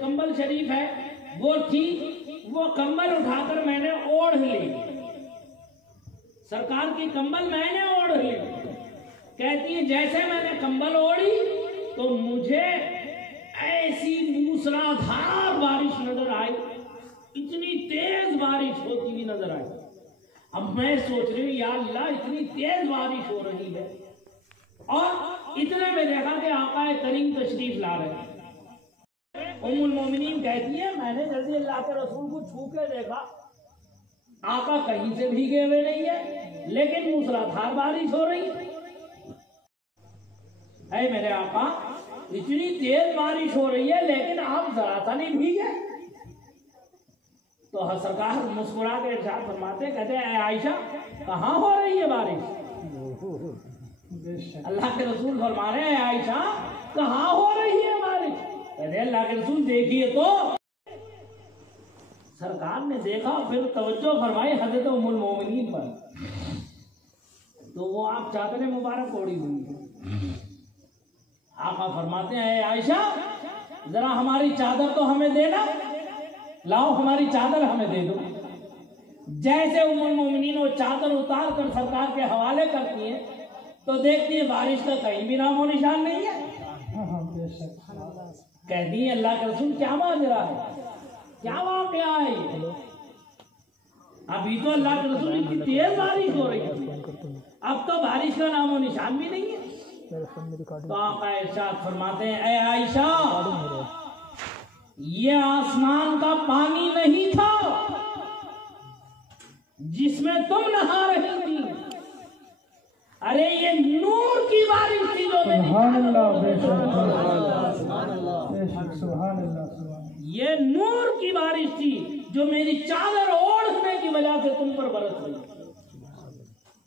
کمبل شریف ہے وہ تھی، وہ کمبل اٹھا کر میں نے اوڑھ لی. سرکار کی کمبل میں نے اوڑھی. کہتی ہیں جیسے میں نے کمبل اوڑھی تو مجھے ایسی موسلادھار بارش نظر آئی, اتنی تیز بارش ہوتی ہوئی نظر آئی. اب میں سوچ رہی ہوں یا اللہ اتنی تیز بارش ہو رہی ہے, اور اتنے میں دیکھا کہ آقا کریم تشریف لا رہے ہیں. ام المومنین کہتی ہے میں نے جلدی اللہ کے رسول کو چھو کے دیکھا, آقا کہیں سے بھیگے ہوئے نہیں ہے لیکن موسلادھار بارش ہو رہی ہے. اے میرے آقا اتنی تیز بارش ہو رہی ہے لیکن آپ ذرا سا نہیں بھیگے. تو سرکار مسکرا کے ارشاد فرماتے, کہتے ہیں اے عائشہ کہاں ہو رہی ہے بارش؟ اللہ کے رسول فرما رہے ہیں اے عائشہ کہاں ہو رہی ہے بارش؟ کہتے ہیں اللہ کے رسول دیکھیے تو. سرکار نے دیکھا, پھر توجہ فرمائی حضرت ام المومنین پر, تو وہ آپ چادر مبارک اوڑھی ہوئی ہے. آقا فرماتے ہیں اے عائشہ ذرا ہماری چادر تو ہمیں دینا, لاؤ ہماری چادر ہمیں دے دو. جیسے ام المومنین وہ چادر اتار کر سرکار کے حوالے کرتی ہیں تو دیکھتی ہے بارش کا کہیں بھی نام و نشان نہیں ہے. کہتی ہیں اللہ کے رسول کیا ماجرا ہے, کیا واقعہ ہے؟ ابھی تو اللہ کے رسول اتنی تیز بارش ہو رہی ہے, اب تو بارش کا نام و نشان بھی نہیں ہے. تو آقا ارشاد فرماتے ہیں اے عائشہ یہ آسمان کا پانی نہیں تھا جس میں تم نہا رہی تھی, ارے یہ نور کی بارش تھی جو یہ نور کی بارش تھی جو میری چادر اوڑھنے کی وجہ سے تم پر برس رہی.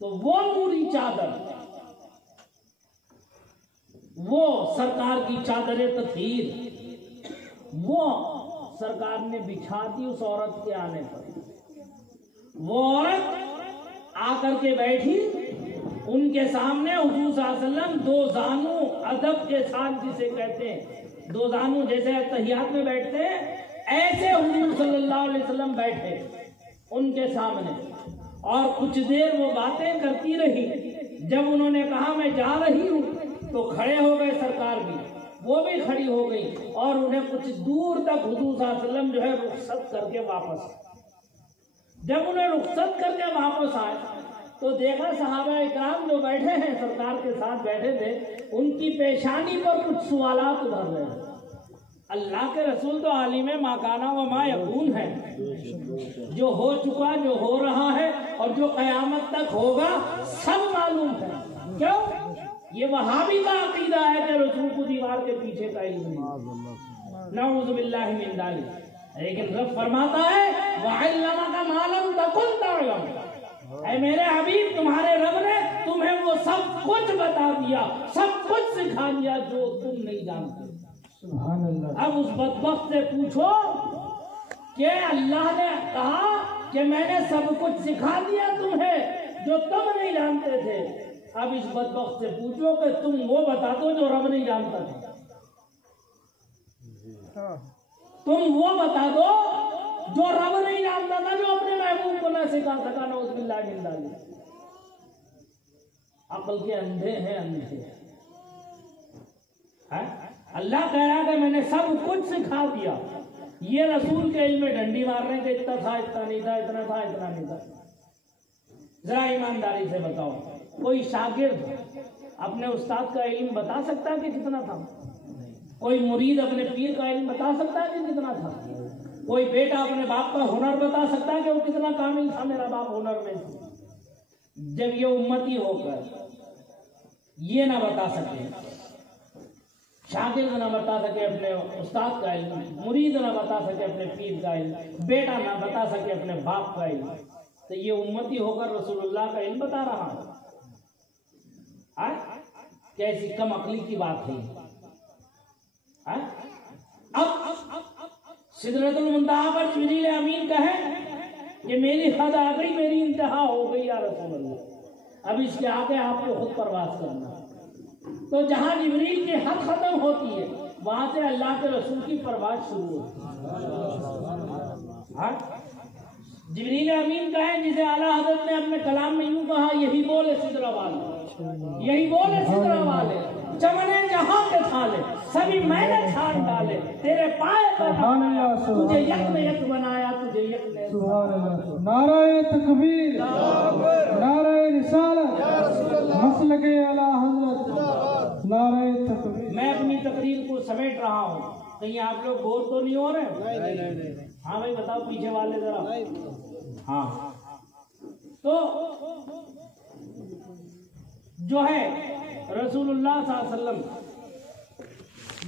تو وہ نوری چادر, وہ سرکار کی چادر تطہیر, وہ سرکار نے بچھا دی اس عورت کے آنے پر. وہ عورت آ کر کے بیٹھی ان کے سامنے, حضور صلی اللہ علیہ وسلم دو زانو ادب کے ساتھ جسے کہتے ہیں, دو زانو جیسے تحیات میں بیٹھتے ہیں ایسے حضور صلی اللہ علیہ وسلم بیٹھے ان کے سامنے, اور کچھ دیر وہ باتیں کرتی رہی. جب انہوں نے کہا میں جا رہی ہوں تو کھڑے ہو گئے سرکار بھی, وہ بھی کھڑی ہو گئی, اور انہیں کچھ دور تک حضور صلی اللہ علیہ وسلم جو ہے رخصت کر کے واپس. جب انہیں رخصت کر کے واپس آئے تو دیکھا صحابہ اکرام جو بیٹھے ہیں سرکار کے ساتھ بیٹھے تھے ان کی پیشانی پر کچھ سوالات ابھر رہے ہیں. اللہ کے رسول تو عالم ما کانا و ما یکون ہے, جو ہو چکا, جو ہو رہا ہے اور جو قیامت تک ہوگا سب معلوم ہے. کیوں؟ یہ وہابی کا عقیدہ ہے کہ رسول کو دیوار کے پیچھے کا علم نہیں, نعوذ باللہ من ذالک. لیکن رب فرماتا ہے وَعَلَّمَكَ مَا لَمْ تَكُنْ تَعْلَمُ, اے میرے حبیب تمہارے رب نے تمہیں وہ سب کچھ بتا دیا, سب کچھ سکھا دیا جو تم نہیں جانتے. سبحان اللہ. اب اس بدبخت سے پوچھو کہ اللہ نے کہا کہ میں نے سب کچھ سکھا دیا تمہیں جو تم نہیں جانتے تھے. اب اس بدبخت سے پوچھو کہ تم وہ بتا دو جو رب نہیں جانتا تھا. تم وہ بتا دو جو رب نہیں جانتا تھا, جو اپنے محبوب کو نہ سکھا سکا. نعوذ باللہ من ذالک. عقل کے اندھے ہیں, اندھے. اللہ کہہ رہا کہ میں نے سب کچھ سکھا دیا. یہ رسول کے علم میں ڈنڈی مار رہے ہیں کہ اتنا تھا, اتنا نہیں تھا, اتنا تھا, اتنا نہیں تھا. ذرا ایمانداری سے بتاؤ, کوئی شاگرد اپنے استاد کا علم بتا سکتا ہے کہ کتنا تھا؟ کوئی مرید اپنے پیر کا علم بتا سکتا ہے کہ کتنا تھا؟ کوئی بیٹا اپنے باپ کا ہنر بتا سکتا ہے کہ وہ کتنا کامل تھا میرا باپ ہنر میں؟ جب یہ امتی ہو کر یہ نہ بتا سکے, شاگرد نہ بتا سکے اپنے استاد کا علم, مرید نہ بتا سکے اپنے پیر کا علم, بیٹا نہ بتا سکے اپنے باپ کا علم, تو یہ امتی ہو کر رسول اللہ کا علم بتا رہا ہے. کیسی کم عقلی کی بات ہے. اب سدرۃ المنتہا پر جبریل امین کہے کہ میری حد آ گئی, میری انتہا ہو گئی یا رسول اللہ, اب اس کے آگے آپ کو خود پرواز کرنا. تو جہاں جبریل کی حد ختم ہوتی ہے وہاں سے اللہ کے رسول کی پرواز شروع ہوتی ہے. جبریل امین کہیں جسے اعلیٰ حضرت نے اپنے کلام میں یوں کہا یہی بولے سدرہ والے، یہی بولے سدرہ والے، چمنے جہاں کے تھالے سبھی میں نے چھان ڈالے، تیرے پائے پر تجھے یک نے یک بنایا، تجھے یک نے نعرہ تکبیر، نعرہ رسالت، مسلک اعلیٰ حضرت، نعرہ تکبیر۔ میں اپنی تقریر کو سمیٹ رہا ہوں، کہیں آپ لوگ بور تو نہیں ہو رہے؟ ہاں بھائی بتاؤ پیچھے والے ذرا۔ ہاں تو جو ہے رسول اللہ صلی اللہ علیہ وسلم،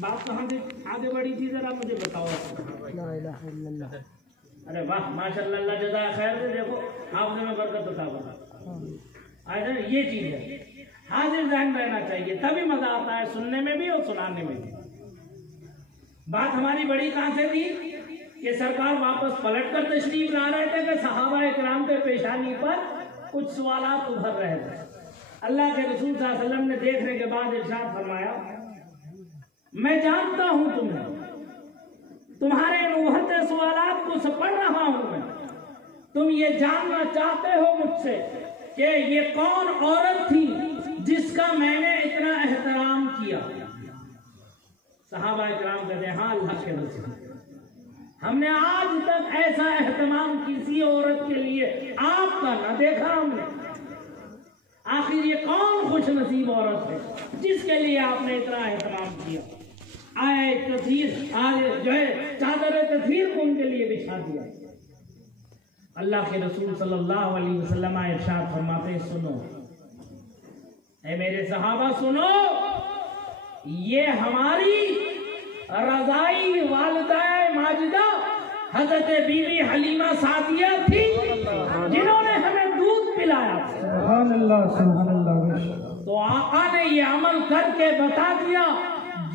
بات کہاں سے آگے بڑھی تھی ذرا مجھے بتاؤ۔ لا الہ الا اللہ۔ ارے واہ ماشاء اللہ، اللہ جزائے خیر دے، دیکھو حافظ میں برکت بتا بتا، یہ چیز ہے حاضر ذہن رہنا چاہیے، تبھی مزہ آتا ہے سننے میں بھی اور سنانے میں بھی۔ بات ہماری بڑی کہاں سے تھی کہ سرکار واپس پلٹ کر تشریف لا رہے تھے کہ صحابہ اکرام کے پیشانی پر کچھ سوالات ابھر رہے تھے۔ اللہ کے رسول صلی اللہ علیہ وسلم نے دیکھنے کے بعد ارشاد فرمایا میں جانتا ہوں تمہیں، تمہارے ان ابھرتے سوالات کو پڑھ رہا ہوں میں، تم یہ جاننا چاہتے ہو مجھ سے کہ یہ کون عورت تھی جس کا میں نے اتنا احترام کیا۔ صحابہ اکرام کہتے ہیں ہاں اللہ کے رسول، ہم نے آج تک ایسا اہتمام کسی عورت کے لیے آپ کا نہ دیکھا ہم نے۔ آخر یہ کون خوش نصیب عورت ہے جس کے لیے آپ نے اتنا اہتمام کیا؟ آئے تطہیر آج جو ہے چادر تطہیر کو ان کے لیے بچھا دیا۔ اللہ کے رسول صلی اللہ علیہ وسلم ارشاد فرماتے ہیں سنو اے میرے صحابہ سنو، یہ ہماری رضائی والدہ ماجدہ حضرت بی بی حلیمہ سعدیہ تھی جنہوں نے ہمیں دودھ پلایا۔ سبحان اللہ، سبحان اللہ۔ تو آقا نے یہ عمل کر کے بتا دیا،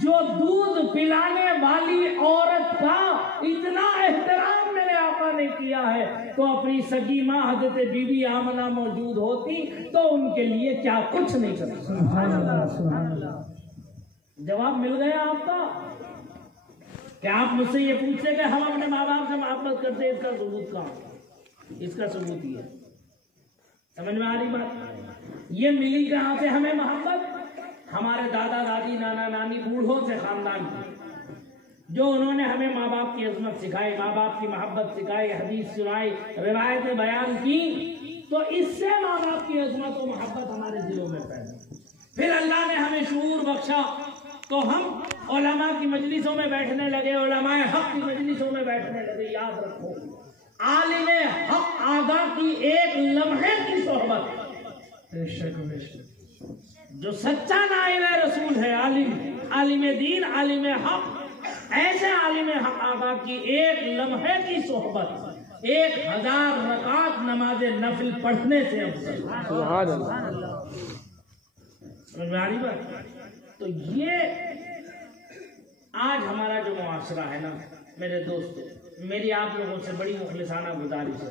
جو دودھ پلانے والی عورت کا اتنا احترام میرے آقا نے کیا ہے تو اپنی سگی ماں حضرت بی بی آمنہ موجود ہوتی تو ان کے لیے کیا کچھ نہیں کرتی۔ سبحان اللہ، سبحان اللہ۔ جواب مل گیا آپ کا؟ کیا آپ مجھ سے یہ پوچھتے کہ ہم اپنے ماں باپ سے محبت کرتے ہیں، اس کا ثبوت کہاں؟ اس کا ثبوت یہ ہے، سمجھ میں آ رہی بات؟ یہ ملی کہاں سے ہمیں محبت؟ ہمارے دادا دادی نانا نانی بوڑھوں سے خاندان کی، جو انہوں نے ہمیں ماں باپ کی عظمت سکھائی، ماں باپ کی محبت سکھائی، حدیث سنائی، روایتیں بیان کی، تو اس سے ماں باپ کی عظمت و محبت ہمارے دلوں میں پیدا۔ پھر اللہ نے ہمیں شعور بخشا تو ہم علماء کی مجلسوں میں بیٹھنے لگے، علماء حق کی مجلسوں میں بیٹھنے لگے۔ یاد رکھو عالم حق آگاہ کی ایک لمحے کی صحبت، جو سچا نائل رسول ہے، عالم دین، عالم حق، ایسے عالم حق آگاہ کی ایک لمحے کی صحبت 1000 رکعت نماز نفل پڑھنے سے افضل۔ سبحان اللہ۔ سمجھ میں آ رہی بات؟ تو یہ آج ہمارا جو معاشرہ ہے نا میرے دوستو، میری آپ لوگوں سے بڑی مخلصانہ گزارش ہے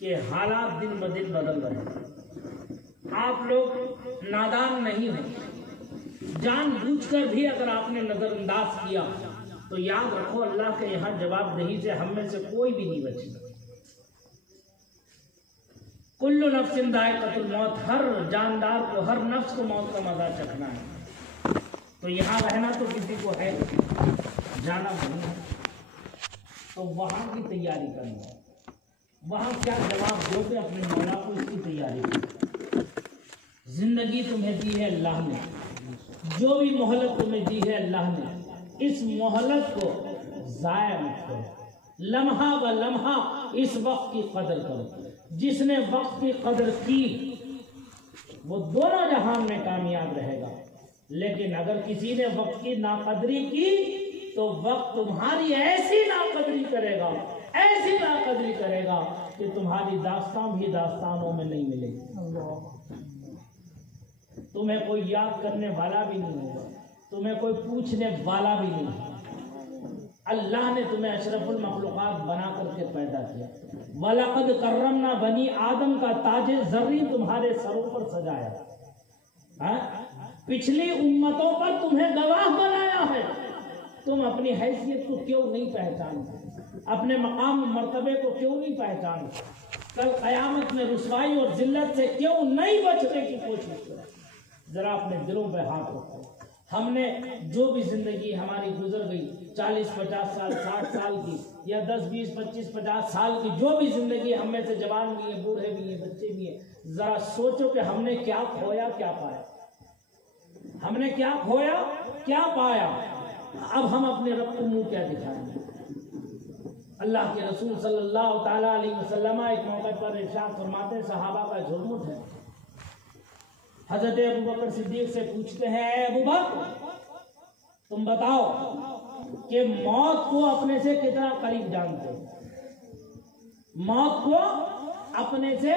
کہ حالات دن بدن بدل رہے ہیں۔ آپ لوگ نادان نہیں ہو، جان بوجھ کر بھی اگر آپ نے نظر انداز کیا تو یاد رکھو اللہ کے یہاں جواب دہی سے ہم میں سے کوئی بھی نہیں بچی۔ کل نفس ذائقۃ الموت، ہر جاندار کو، ہر نفس کو موت کا مزہ چکھنا ہے۔ تو یہاں رہنا تو کسی کو ہے، جانا نہیں ہے، تو وہاں کی تیاری کرنا ہے۔ وہاں کیا جواب دو گے اپنے مولا کو، اس کی تیاری کرنا۔ زندگی تمہیں دی ہے اللہ نے، جو بھی مہلت تمہیں دی ہے اللہ نے، اس مہلت کو ضائع مت کرو، لمحہ ب لمحہ اس وقت کی قدر کرو۔ جس نے وقت کی قدر کی وہ دونوں جہان میں کامیاب رہے گا، لیکن اگر کسی نے وقت کی ناقدری کی تو وقت تمہاری ایسی ناقدری کرے گا، ایسی ناقدری کرے گا کہ تمہاری داستان بھی داستانوں میں نہیں ملے گی۔ تمہیں کوئی یاد کرنے والا بھی نہیں ہوگا، تمہیں کوئی پوچھنے والا بھی نہیں ہوگا۔ اللہ نے تمہیں اشرف المخلوقات بنا کر کے پیدا کیا۔ وَلَقَدْ كَرَّمْنَا بنی آدم کا تاج زریں تمہارے سروں پر سجایا، پچھلی امتوں پر تمہیں گواہ بنایا ہے، تم اپنی حیثیت کو کیوں نہیں پہچانتے؟ اپنے مقام و مرتبے کو کیوں نہیں پہچانتے؟ کل قیامت میں رسوائی اور ذلت سے کیوں نہیں بچنے کی کوشش کریں؟ ذرا اپنے دلوں پہ ہاتھ رکھو۔ ہم نے جو بھی زندگی ہماری گزر گئی 40-50 سال 60 سال کی یا 10-20-25-50 سال کی جو بھی زندگی ہم میں سے جوان بھی ہیں بوڑھے بھی ہیں بچے بھی ہیں، ذرا سوچو کہ ہم نے کیا کھویا کیا پایا، ہم نے کیا کھویا کیا پایا، اب ہم اپنے رب کو منہ کیا دکھائیں گے؟ اللہ کے رسول صلی اللہ تعالیٰ علیہ وسلم ایک موقع پر ارشاد فرماتے ہیں، صحابہ کا جھرمٹ ہے، حضرت ابو بکر صدیق سے پوچھتے ہیں، اے ابو بکر تم بتاؤ کہ موت کو اپنے سے کتنا قریب جانتے ہو؟ موت کو اپنے سے،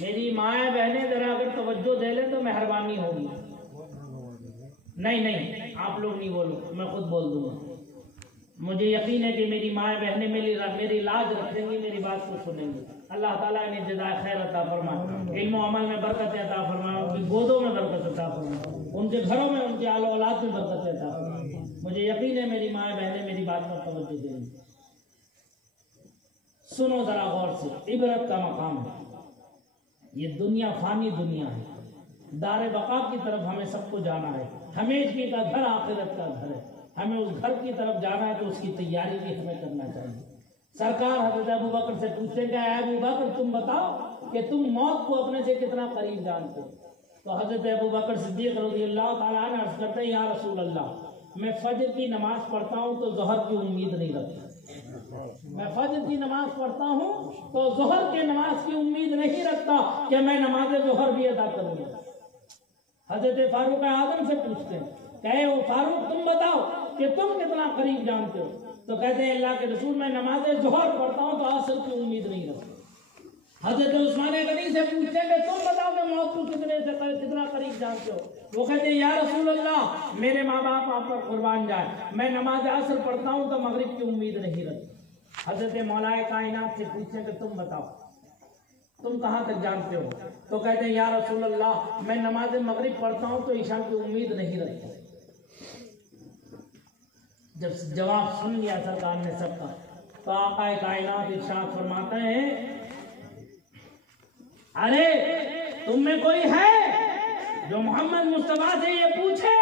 میری مائیں بہنیں ذرا اگر توجہ دے لیں تو مہربانی ہوگی۔ نہیں آپ لوگ نہیں بولو، میں خود بول دوں گا، مجھے یقین ہے کہ میری مائیں بہنیں میری لاج رکھیں گی، میری بات کو سنیں گی۔ اللہ تعالیٰ انہیں جزائے خیر عطا فرمائے، علم و عمل میں برکت عطا فرمائے، ان کی گودوں میں برکت عطا فرمائے، ان کے گھروں میں ان کے آل و اولاد میں برکت عطا فرمائے۔ مجھے یقین ہے میری مائیں بہنیں میری بات پر توجہ دیں گی۔ سنو ذرا غور سے، عبرت کا مقام ہے، یہ دنیا فانی دنیا ہے، دار بقا کی طرف ہمیں سب کو جانا ہے، ہمیشگی کا گھر آخرت کا گھر ہے، ہمیں اس گھر کی طرف جانا ہے تو اس کی تیاری بھی ہمیں کرنا چاہیے۔ سرکار حضرت ابو بکر سے پوچھتے ہیں کہ اے ابو بکر تم بتاؤ کہ تم موت کو اپنے سے کتنا قریب جانتے ہو؟ تو حضرت ابو بکر صدیق رضی اللہ تعالیٰ عنہ عرض کرتے ہیں، یا رسول اللہ میں فجر کی نماز پڑھتا ہوں تو ظہر کی امید نہیں رکھتا، میں فجر کی نماز پڑھتا ہوں تو ظہر کی نماز کی امید نہیں رکھتا کہ میں نماز ظہر بھی ادا کروں گا۔ حضرت فاروق اعظم سے پوچھتے ہیں کہ اے فاروق تم بتاؤ کہ تم کتنا قریب جانتے ہو؟ تو کہتے ہیں اللہ کے رسول میں نماز ظہر پڑھتا ہوں تو عصر کی امید نہیں رکھتا۔ حضرت عثمان غنی سے پوچھتے ہیں کہ تم بتاؤ کہ موت کو کتنا قریب جانتے ہو؟ وہ کہتے ہیں یا رسول اللہ میرے ماں باپ آپ پر قربان جائے، میں نماز عصر پڑھتا ہوں تو مغرب کی امید نہیں رکھتا۔ حضرت مولا کائنات سے پوچھتے ہیں کہ تم بتاؤ تم کہاں تک جانتے ہو؟ تو کہتے ہیں یا رسول اللہ میں نماز مغرب پڑھتا ہوں تو عشاء کی امید نہیں رکھتا۔ جب جواب سن لیا سرکار نے سب کا تو آقا کائنات ارشاد فرماتے ہیں، ارے تم میں کوئی ہے جو محمد مصطفیٰ سے یہ پوچھے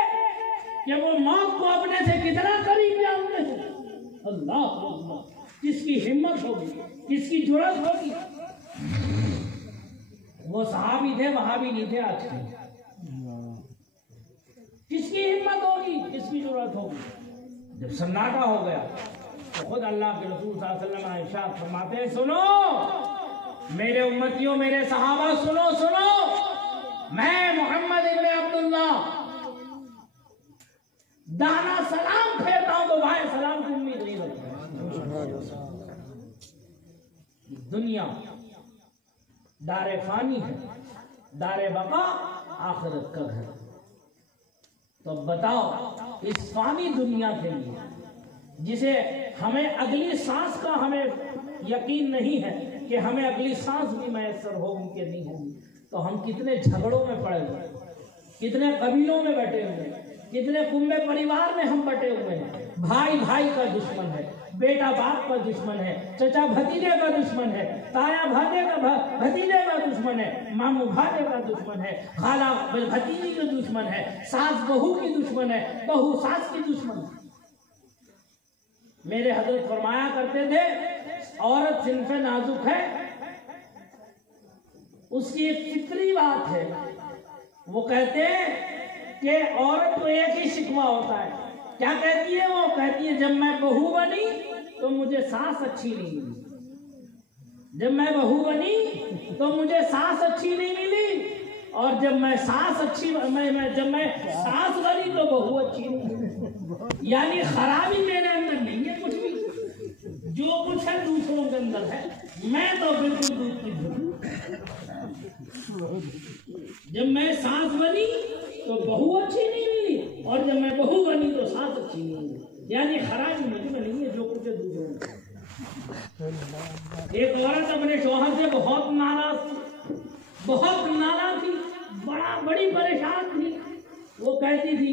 کہ وہ موت کو اپنے سے کتنا قریب جانتے ہیں؟ اللہ اللہ، کس کی ہمت ہوگی، کس کی جرأت ہوگی؟ وہ صحابی تھے وہابی نہیں تھے آج کے، کس کی ہمت ہوگی، کس کی جرأت ہوگی؟ جب سناٹا ہو گیا تو خود اللہ کے رسول صلی اللہ علیہ وسلم ارشاد فرماتے ہیں، سنو میرے امتیوں میرے صحابہ، سنو میں محمد ابن عبداللہ دانا سلام پھیرتا ہوں تو بھائی سلام کی امید نہیں رکھتا۔ دنیا دار فانی ہے، دار بقا آخرت کا گھر۔ تو بتاؤ اس فانی دنیا کے لیے جسے ہمیں اگلی سانس کا ہمیں یقین نہیں ہے کہ ہمیں اگلی سانس بھی میسر ہوگی کہ نہیں ہوگی، تو ہم کتنے جھگڑوں میں پڑے ہوئے، کتنے قبیلوں میں بیٹھے ہوئے، کتنے کنبے پریوار میں ہم بٹے ہوئے ہیں۔ بھائی بھائی کا دشمن ہے، بیٹا باپ کا دشمن ہے، چچا بھتیجے کا دشمن ہے، تایا بھتیجے کا دشمن ہے، ماموں بھائی کا دشمن ہے، خالہ بھتیجی کا دشمن ہے، ساس بہو کی دشمن ہے، بہو ساس کی دشمن ہے۔ میرے حضرت فرمایا کرتے تھے عورت صنف نازک ہے، اس کی ایک فطری بات ہے، وہ کہتے ہیں کہ عورت کو ایک ہی شکوہ ہوتا ہے، کیا کہتی ہے؟ وہ کہتی ہے جب میں بہو بنی تو مجھے ساس اچھی نہیں ملی، جب میں بہو بنی تو مجھے ساس اچھی نہیں ملی، اور جب میں ساس بنی تو بہو اچھی نہیں ملی۔ یعنی خرابی میرے اندر نہیں ہے کچھ بھی، جو کچھ ہے دوسروں کے اندر ہے، میں تو بالکل دودھ کی دھل۔ جب میں ساس بنی تو بہو اچھی نہیں ملی، اور جب میں بہو بنی تو ساس اچھی نہیں ملی، یعنی خرابی مجھ میں نہیں ہے، جو کچھ ہے دوسروں میں۔ ایک عورت اپنے شوہر سے بہت ناراض تھی، بڑی پریشان تھی۔ وہ کہتی تھی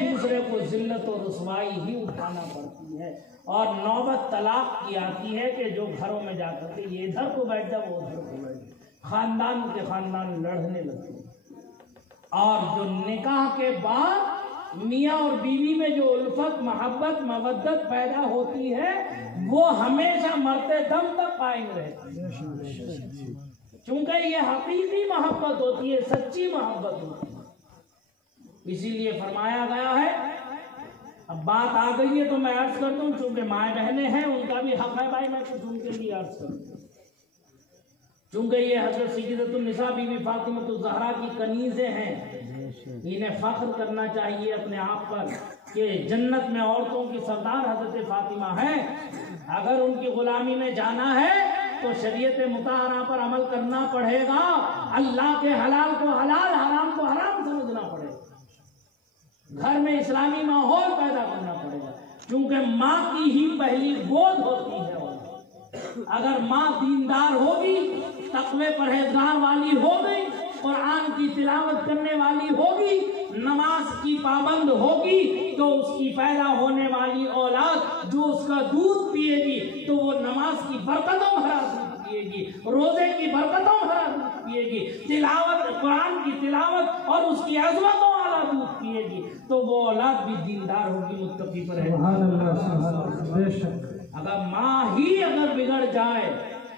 دوسرے کو ذلت و رسوائی ہی اٹھانا پڑتی ہے، اور نوبت طلاق کی آتی ہے کہ جو گھروں میں جا کر کے یہ ادھر کو بیٹھ جائے وہ ادھر کو بیٹھ جائے، خاندان کے خاندان لڑنے لگتے ہیں۔ اور جو نکاح کے بعد میاں اور بیوی میں جو الفت، محبت، مودت پیدا ہوتی ہے وہ ہمیشہ مرتے دم تک قائم رہتی ہے، چونکہ یہ حقیقی محبت ہوتی ہے، سچی محبت ہوتی ہے۔ اسی لیے فرمایا گیا ہے، اب بات آ گئی ہے تو میں عرض کر دوں، چونکہ مائیں بہنیں ہیں ان کا بھی حق ہے بھائی، میں کچھ ان کے لیے عرض کروں، چونکہ یہ حضرت سیدۃ النساء بی بی فاطمہ الزہرا کی کنیزیں ہیں، انہیں فخر کرنا چاہیے اپنے آپ پر کہ جنت میں عورتوں کی سردار حضرت فاطمہ ہے۔ اگر ان کی غلامی میں جانا ہے تو شریعت مطہرہ پر عمل کرنا پڑے گا، اللہ کے حلال کو حلال، حرام کو حرام سمجھنا پڑے گا، گھر میں اسلامی ماحول پیدا کرنا پڑے گا، کیونکہ ماں کی ہی پہلی گود ہوتی ہے۔ اگر ماں دیندار ہوگی، تقوی پرہیزگار والی ہو گئی، قرآن کی تلاوت کرنے والی ہوگی، نماز کی پابند ہوگی، تو اس کی پیدا ہونے والی اولاد جو اس کا دودھ پیے گی تو وہ نماز کی برکتوں بھرا دودھ پیے گی، روزے کی برکتوں بھرا دودھ پیے گی، تلاوت قرآن کی تلاوت اور اس کی عظمتوں والا دودھ پیے گی، تو وہ اولاد بھی دیندار ہوگی، متقی پرہیزگار۔ بے شک اگر ماں ہی اگر بگڑ جائے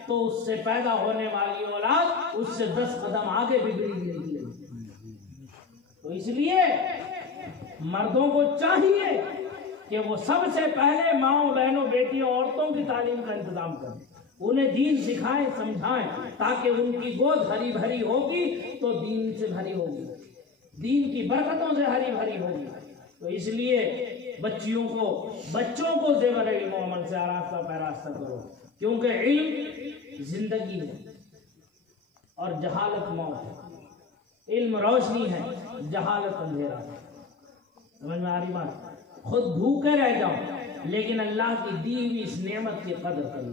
تو اس سے پیدا ہونے والی اولاد اس سے 10 قدم آگے بگڑی ملتی ہے۔ تو اس لیے مردوں کو چاہیے کہ وہ سب سے پہلے ماؤں، بہنوں، بیٹیوں، عورتوں کی تعلیم کا انتظام کریں، انہیں دین سکھائیں، سمجھائیں، تاکہ ان کی گود ہری بھری ہوگی تو دین سے بھری ہوگی، دین کی برکتوں سے ہری بھری ہوگی۔ تو اس لیے بچوں کو زیور علم و عمل سے آراستہ پیراستہ کرو، کیونکہ علم زندگی ہے اور جہالت موت ہے، علم روشنی ہے، جہالت اندھیرا ہے۔ سمجھ میں آ رہی بات؟ خود بھوکے رہ جاؤ لیکن اللہ کی دی ہوئی اس نعمت کی قدر کرو۔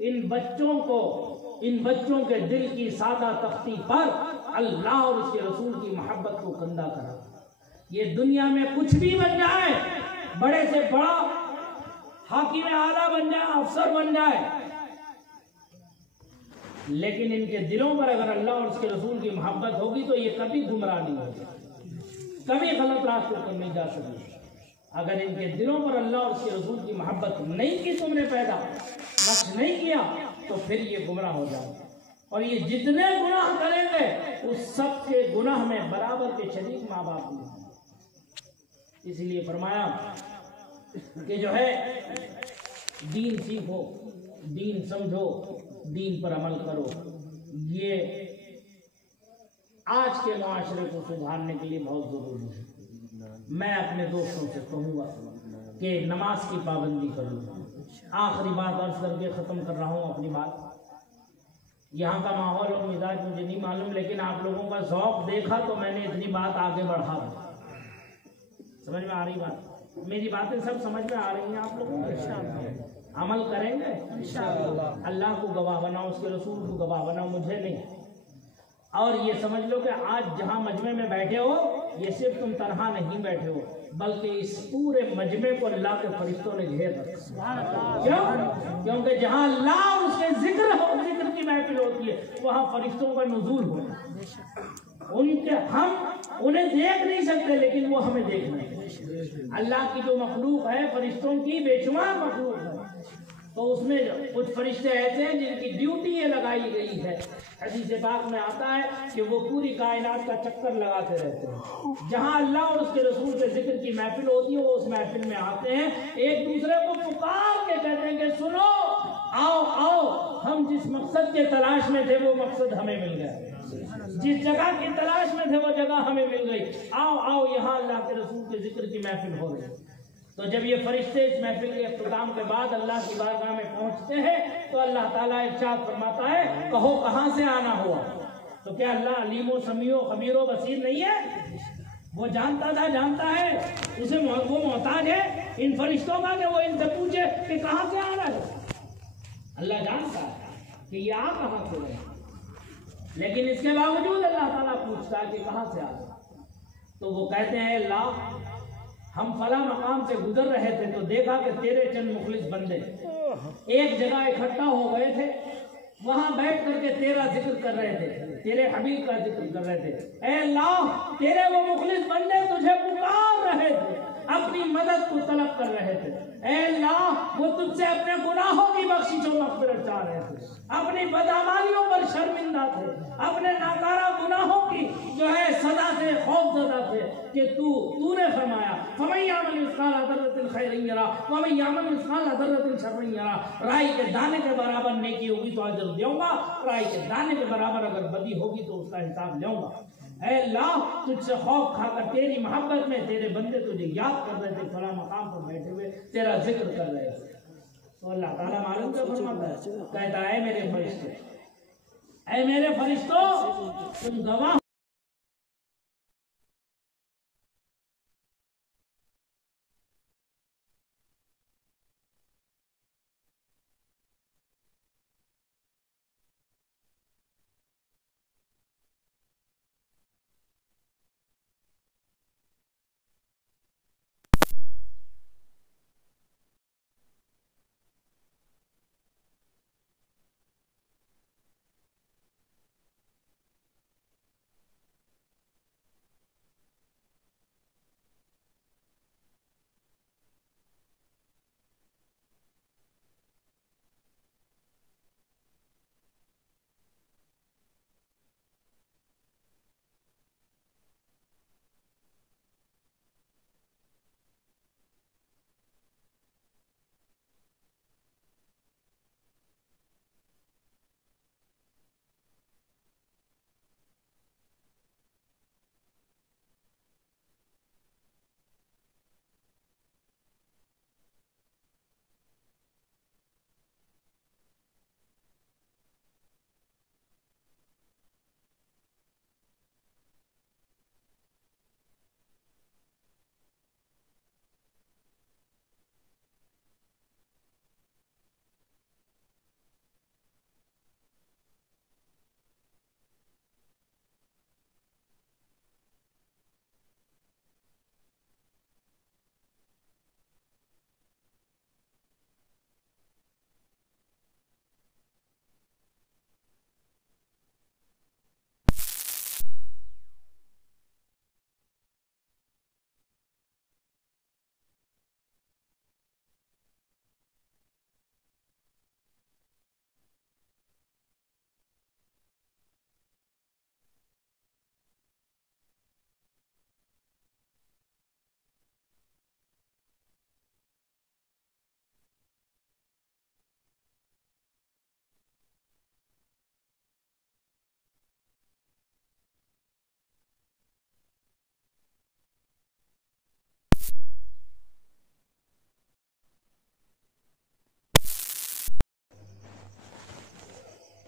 ان بچوں کے دل کی سادہ تختی پر اللہ اور اس کے رسول کی محبت کو کندہ کرو۔ یہ دنیا میں کچھ بھی بن جائے، بڑے سے بڑا حاکم اعلیٰ بن جائے، افسر بن جائے، لیکن ان کے دلوں پر اگر اللہ اور اس کے رسول کی محبت ہوگی تو یہ کبھی گمراہ نہیں ہوگی، کبھی غلط راستے پر نہیں جا سکے۔ اگر ان کے دلوں پر اللہ اور اس کے رسول کی محبت نہیں کی، تم نے پیدا نقش نہیں کیا، تو پھر یہ گمراہ ہو جائے، اور یہ جتنے گناہ کریں گے اس سب کے گناہ میں برابر کے شریک ماں باپ ہیں۔ اس لیے فرمایا کہ جو ہے دین سیکھو، دین سمجھو، دین پر عمل کرو۔ یہ آج کے معاشرے کو سدھارنے کے لیے بہت ضروری ہے۔ میں اپنے دوستوں سے کہوں گا کہ نماز کی پابندی کروں۔ آخری بات عرض کر کے ختم کر رہا ہوں اپنی بات۔ یہاں کا ماحول اور مزاج مجھے نہیں معلوم، لیکن آپ لوگوں کا ذوق دیکھا تو میں نے اتنی بات آگے بڑھا دی۔ سمجھ میں آ رہی بات؟ میری باتیں سب سمجھ میں آ رہی ہیں آپ لوگوں کو؟ عمل کریں گے انشاءاللہ۔ اللہ کو گواہ بناؤ، اس کے رسول کو گواہ بناؤ، مجھے نہیں۔ اور یہ سمجھ لو کہ آج جہاں مجمع میں بیٹھے ہو، یہ صرف تم تنہا نہیں بیٹھے ہو، بلکہ اس پورے مجمع کو اللہ کے فرشتوں نے گھیر رکھا۔ کیوں؟ کیونکہ جہاں اللہ اور اس کے ذکر کی محفل ہوتی ہے وہاں فرشتوں کا نزول ہونا۔ ہم انہیں دیکھ نہیں سکتے لیکن وہ ہمیں دیکھ رہے ہیں۔ اللہ کی جو مخلوق ہے، فرشتوں کی بے شمار مخلوق ہے، تو اس میں کچھ فرشتے ایسے ہیں جن کی ڈیوٹی یہ لگائی گئی ہے، حدیث پاک میں آتا ہے کہ وہ پوری کائنات کا چکر لگاتے رہتے ہیں۔ جہاں اللہ اور اس کے رسول کے ذکر کی محفل ہوتی ہے وہ اس محفل میں آتے ہیں، ایک دوسرے کو پکار کے کہتے ہیں کہ سنو، آؤ آؤ، ہم جس مقصد کے تلاش میں تھے وہ مقصد ہمیں مل گیا، جس جگہ کی تلاش میں تھے وہ جگہ ہمیں مل گئی، آؤ آؤ یہاں اللہ کے رسول کے ذکر کی محفل ہو رہی ہے۔ تو جب یہ فرشتے اس محفل کے اختتام کے بعد اللہ کی بارگاہ میں پہنچتے ہیں تو اللہ تعالیٰ ارشاد فرماتا ہے، کہو کہاں سے آنا ہوا؟ تو کیا اللہ علیم و سمیع و خبیر و بصیر نہیں ہے؟ وہ جانتا ہے، اسے وہ محتاج ہے ان فرشتوں کا کہ وہ ان سے پوچھے کہ کہاں سے آ رہا ہے؟ اللہ جانتا ہے کہ یہ آ کہاں سے رہے، لیکن اس کے باوجود اللہ تعالیٰ پوچھتا ہے کہ کہاں سے آ رہا؟ تو وہ کہتے ہیں اللہ ہم فلاں مقام سے گزر رہے تھے تو دیکھا کہ تیرے چند مخلص بندے ایک جگہ اکٹھا ہو گئے تھے، وہاں بیٹھ کر کے تیرا ذکر کر رہے تھے، تیرے حبیب کا ذکر کر رہے تھے۔ اے اللہ، تیرے وہ مخلص بندے تجھے پکار رہے تھے، اپنی مدد کو طلب کر رہے تھے۔ اے اللہ، وہ تجھ سے اپنے گناہوں کی بخشش و مغفرت چاہ رہے تھے، اپنی بدعمالیوں پر شرمندہ تھے، اپنے ناکارہ گناہوں کی جو ہے سزا سے خوف زدہ تھے کہ تو نے فرمایا فَمَن يَعْمَلْ مِثْقَالَ ذَرَّةٍ خَيْرًا يَرَهُ وَمَن يَعْمَلْ مِثْقَالَ ذَرَّةٍ شَرًّا يَرَهُ، رائی کے دانے کے برابر نیکی ہوگی تو اجر دوں گا، رائی کے دانے کے برابر اگر بدی ہوگی تو اس کا حساب لوں گا۔ اے اللہ، تجھ سے خوف کھا کر تیری محبت میں تیرے بندے تجھے یاد کر رہے تھے، فلاں مقام پر بیٹھے ہوئے تیرا ذکر کر رہے تھے۔ تو اللہ تعالیٰ معلوم کیا فرماتا ہے؟ کہتا ہے اے میرے فرشتوں، اے میرے فرشتوں، تم گواہ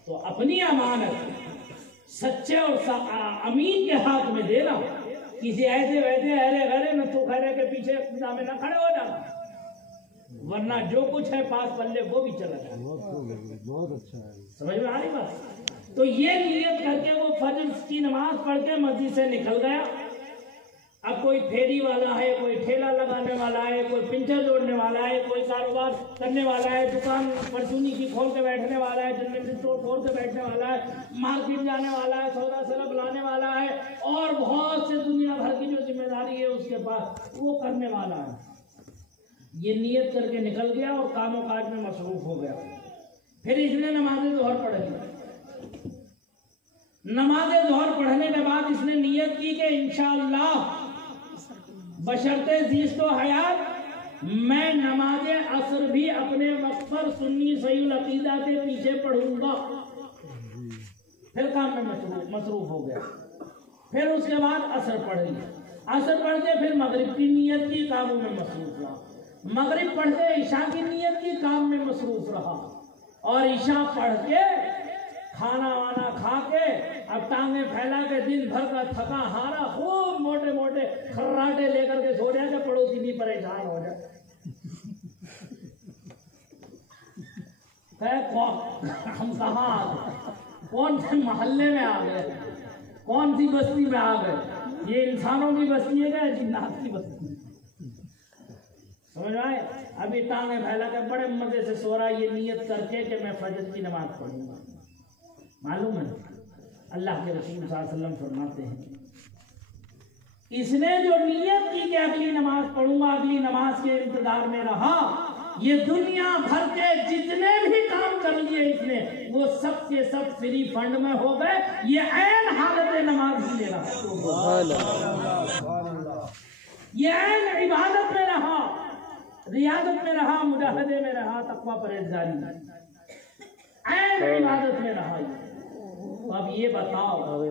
تو اپنی امانت سچے اور امین کے ہاتھ میں دینا، کسی ایسے ویسے ارے غیرے نہ تو خیرے کے پیچھے خدا میں نہ کھڑے ہو جانا، ورنہ جو کچھ ہے پاس پلے وہ بھی چلا جائے۔ بہت اچھا ہے، سمجھ میں آ رہی بات؟ تو یہ نیت کر کے وہ فجر کی نماز پڑھ کے مسجد سے نکل گیا۔ اب کوئی پھیری والا ہے، کوئی ٹھیلا لگانے والا ہے، کوئی پنچر جوڑنے والا ہے، کوئی کاروبار کرنے والا ہے، دکان پرچونی کی کھول کے بیٹھنے والا ہے، جنرل اسٹور کھول کے بیٹھنے والا ہے، مارکیٹ جانے والا ہے، سودا سلب لانے والا ہے، اور بہت سے دنیا بھر کی جو ذمہ داری ہے اس کے پاس وہ کرنے والا ہے۔ یہ نیت کر کے نکل گیا اور کام و کاج میں مصروف ہو گیا۔ پھر اس نے نماز ظہر پڑھ لی۔ نماز ظہر پڑھنے کے بعد اس نے نیت کی کہ انشاءاللہ بشرط زیست و حیات میں نماز عصر بھی اپنے وقت پر سنی صحیح العقیدہ کے پیچھے پڑھوں گا۔ پھر کام میں مصروف ہو گیا۔ پھر اس کے بعد عصر پڑھ لی، عصر پڑھ کے پھر مغرب کی نیت کی، کاموں میں مصروف رہا۔ مغرب پڑھ کے عشاء کی نیت کی، کام میں مصروف رہا، اور عشاء پڑھ کے کھانا وانا کھا کے اب ٹانگیں پھیلا کے دن بھر کا تھکا ہارا خوب موٹے موٹے خراٹے لے کر کے سو جائے کہ پڑوسی بھی پریشان ہو جائے۔ ہم کہاں آ گئے؟ کون سے محلے میں آ گئے؟ کون سی بستی میں آ گئے؟ یہ انسانوں کی بستی ہے یا جنات کی بستی؟ سمجھ آئے؟ ابھی ٹانگیں پھیلا کے بڑے مزے سے سو رہا یہ نیت کر کے کہ میں فجر کی نماز پڑھوں گا. معلوم ہے اللہ کے رسول صلی اللہ علیہ وسلم فرماتے ہیں اس نے جو نیت کی کہ اگلی نماز پڑھوں گا، اگلی نماز کے انتظار میں رہا، یہ دنیا بھر کے جتنے بھی کام کر لیے اس نے وہ سب کے سب فری فنڈ میں ہو گئے. یہ عین حالت نماز ہی لے رہا، یہ عین عبادت میں رہا، ریاضت میں رہا، مجاہدے میں رہا، تقویٰ پرہیزگاری میں عین عبادت میں رہا. تو اب یہ بتاؤ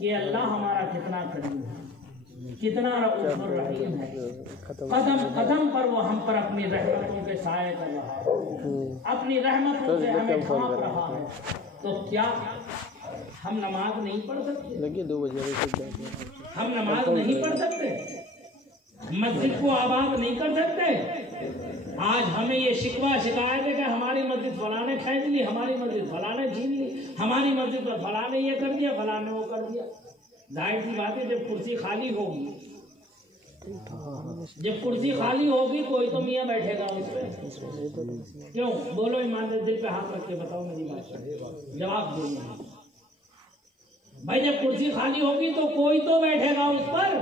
کہ اللہ ہمارا کتنا کریم ہے، کتنا رؤوف الرحیم ہے. قدم قدم پر وہ ہم پر اپنی رحمتوں کے سائے کر رہا ہے، اپنی رحمتوں سے ہمیں ڈھانپ رہا ہے. تو کیا ہم نماز نہیں پڑھ سکتے؟ ہم نماز نہیں پڑھ سکتے؟ مسجد کو آباد نہیں کر سکتے؟ آج ہمیں یہ شکوہ شکایت ہے کہ ہماری مسجد فلاں نے کھینچ لی، ہماری مسجد فلاں نے چھین لی، ہماری مسجد پر فلاں نے یہ کر دیا، فلاں نے وہ کر دیا. ظاہر سی بات ہے جب کرسی خالی ہوگی، جب کرسی خالی ہوگی کوئی تو میاں بیٹھے گا اس پہ. کیوں؟ بولو ایمان دل پہ ہاتھ رکھ کے بتاؤ میری بات، جواب دو بھائی. جب کرسی خالی ہوگی تو کوئی تو بیٹھے گا اس پر.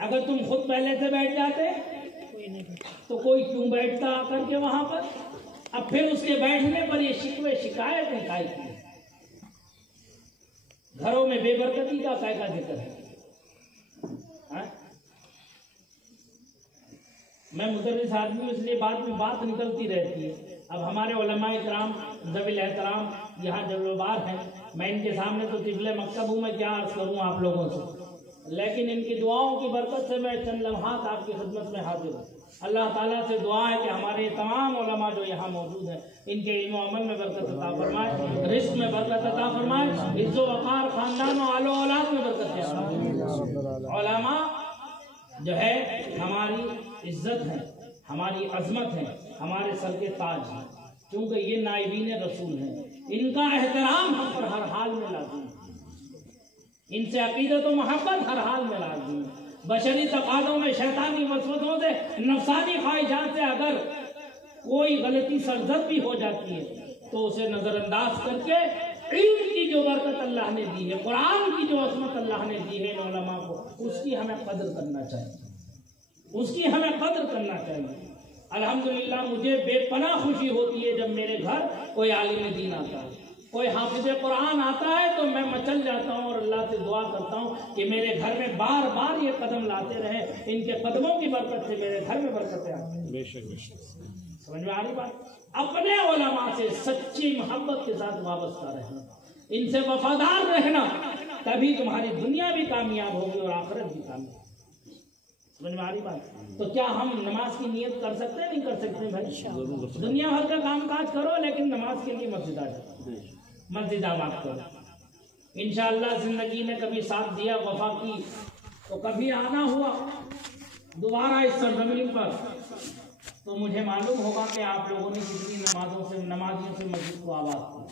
اگر تم خود پہلے سے بیٹھ جاتے تو کوئی کیوں بیٹھتا آ کر کے وہاں پر؟ اب پھر اس کے بیٹھنے پر یہ شکوے شکایتیں کائی کی. گھروں میں بے برکتی کا ذکر ہے. میں مدرس آدمی ہوں اس لیے بعد میں بات نکلتی رہتی ہے. اب ہمارے علماء کرام ذوی الاحترام یہاں جلوبار ہیں، میں ان کے سامنے تو طفل مکتب ہوں، میں کیا عرض کروں آپ لوگوں سے، لیکن ان کی دعاؤں کی برکت سے میں چند لمحات آپ کی خدمت میں حاضر ہوں. اللہ تعالیٰ سے دعا ہے کہ ہمارے تمام علماء جو یہاں موجود ہیں ان کے علم و عمل میں برکت عطا فرمائے، رزق میں برکت عطا فرمائے، عز و وقار خاندان و آل و اولاد میں برکت عطا فرمائے. علماء جو ہے ہماری عزت ہے، ہماری عظمت ہے، ہمارے سر کے تاج ہیں، کیونکہ یہ نائبین رسول ہیں. ان کا احترام ہم پر ہر حال میں لازم ہے، ان سے عقیدت و محبت ہر حال میں لازم ہے. بشری تقاضوں میں شیطانی وسوسوں سے، نفسانی خواہشات سے اگر کوئی غلطی سرزد بھی ہو جاتی ہے تو اسے نظر انداز کر کے علم کی جو برکت اللہ نے دی ہے، قرآن کی جو عظمت اللہ نے دی ہے علماء کو، اس کی ہمیں قدر کرنا چاہیے، اس کی ہمیں قدر کرنا چاہیے. الحمدللہ مجھے بے پناہ خوشی ہوتی ہے جب میرے گھر کوئی عالم دین آتا ہے، کوئی حافظ قرآن آتا ہے تو میں مچل جاتا ہوں اور اللہ سے دعا کرتا ہوں کہ میرے گھر میں بار بار یہ قدم لاتے رہے، ان کے قدموں کی برکت سے میرے گھر میں برکتیں آتی ہیں. بے شک. سمجھ میں آ رہی بات؟ اپنے علماء سے سچی محبت کے ساتھ وابستہ رہنا، ان سے وفادار رہنا، تبھی تمہاری دنیا بھی کامیاب ہوگی اور آخرت بھی کامیاب. سمجھ میں آ رہی بات؟ تو کیا ہم نماز کی نیت کر سکتے نہیں کر سکتے بھائی؟ دنیا بھر کا کام کاج کرو لیکن نماز کے لیے مسجد آ جاؤ، مسجد آباد کرو. انشاءاللہ زندگی میں کبھی ساتھ دیا، وفا کی، تو کبھی آنا ہوا دوبارہ اس سرزمین پر تو مجھے معلوم ہوگا کہ آپ لوگوں نے کتنی نمازیوں سے مسجد کو آباد کی.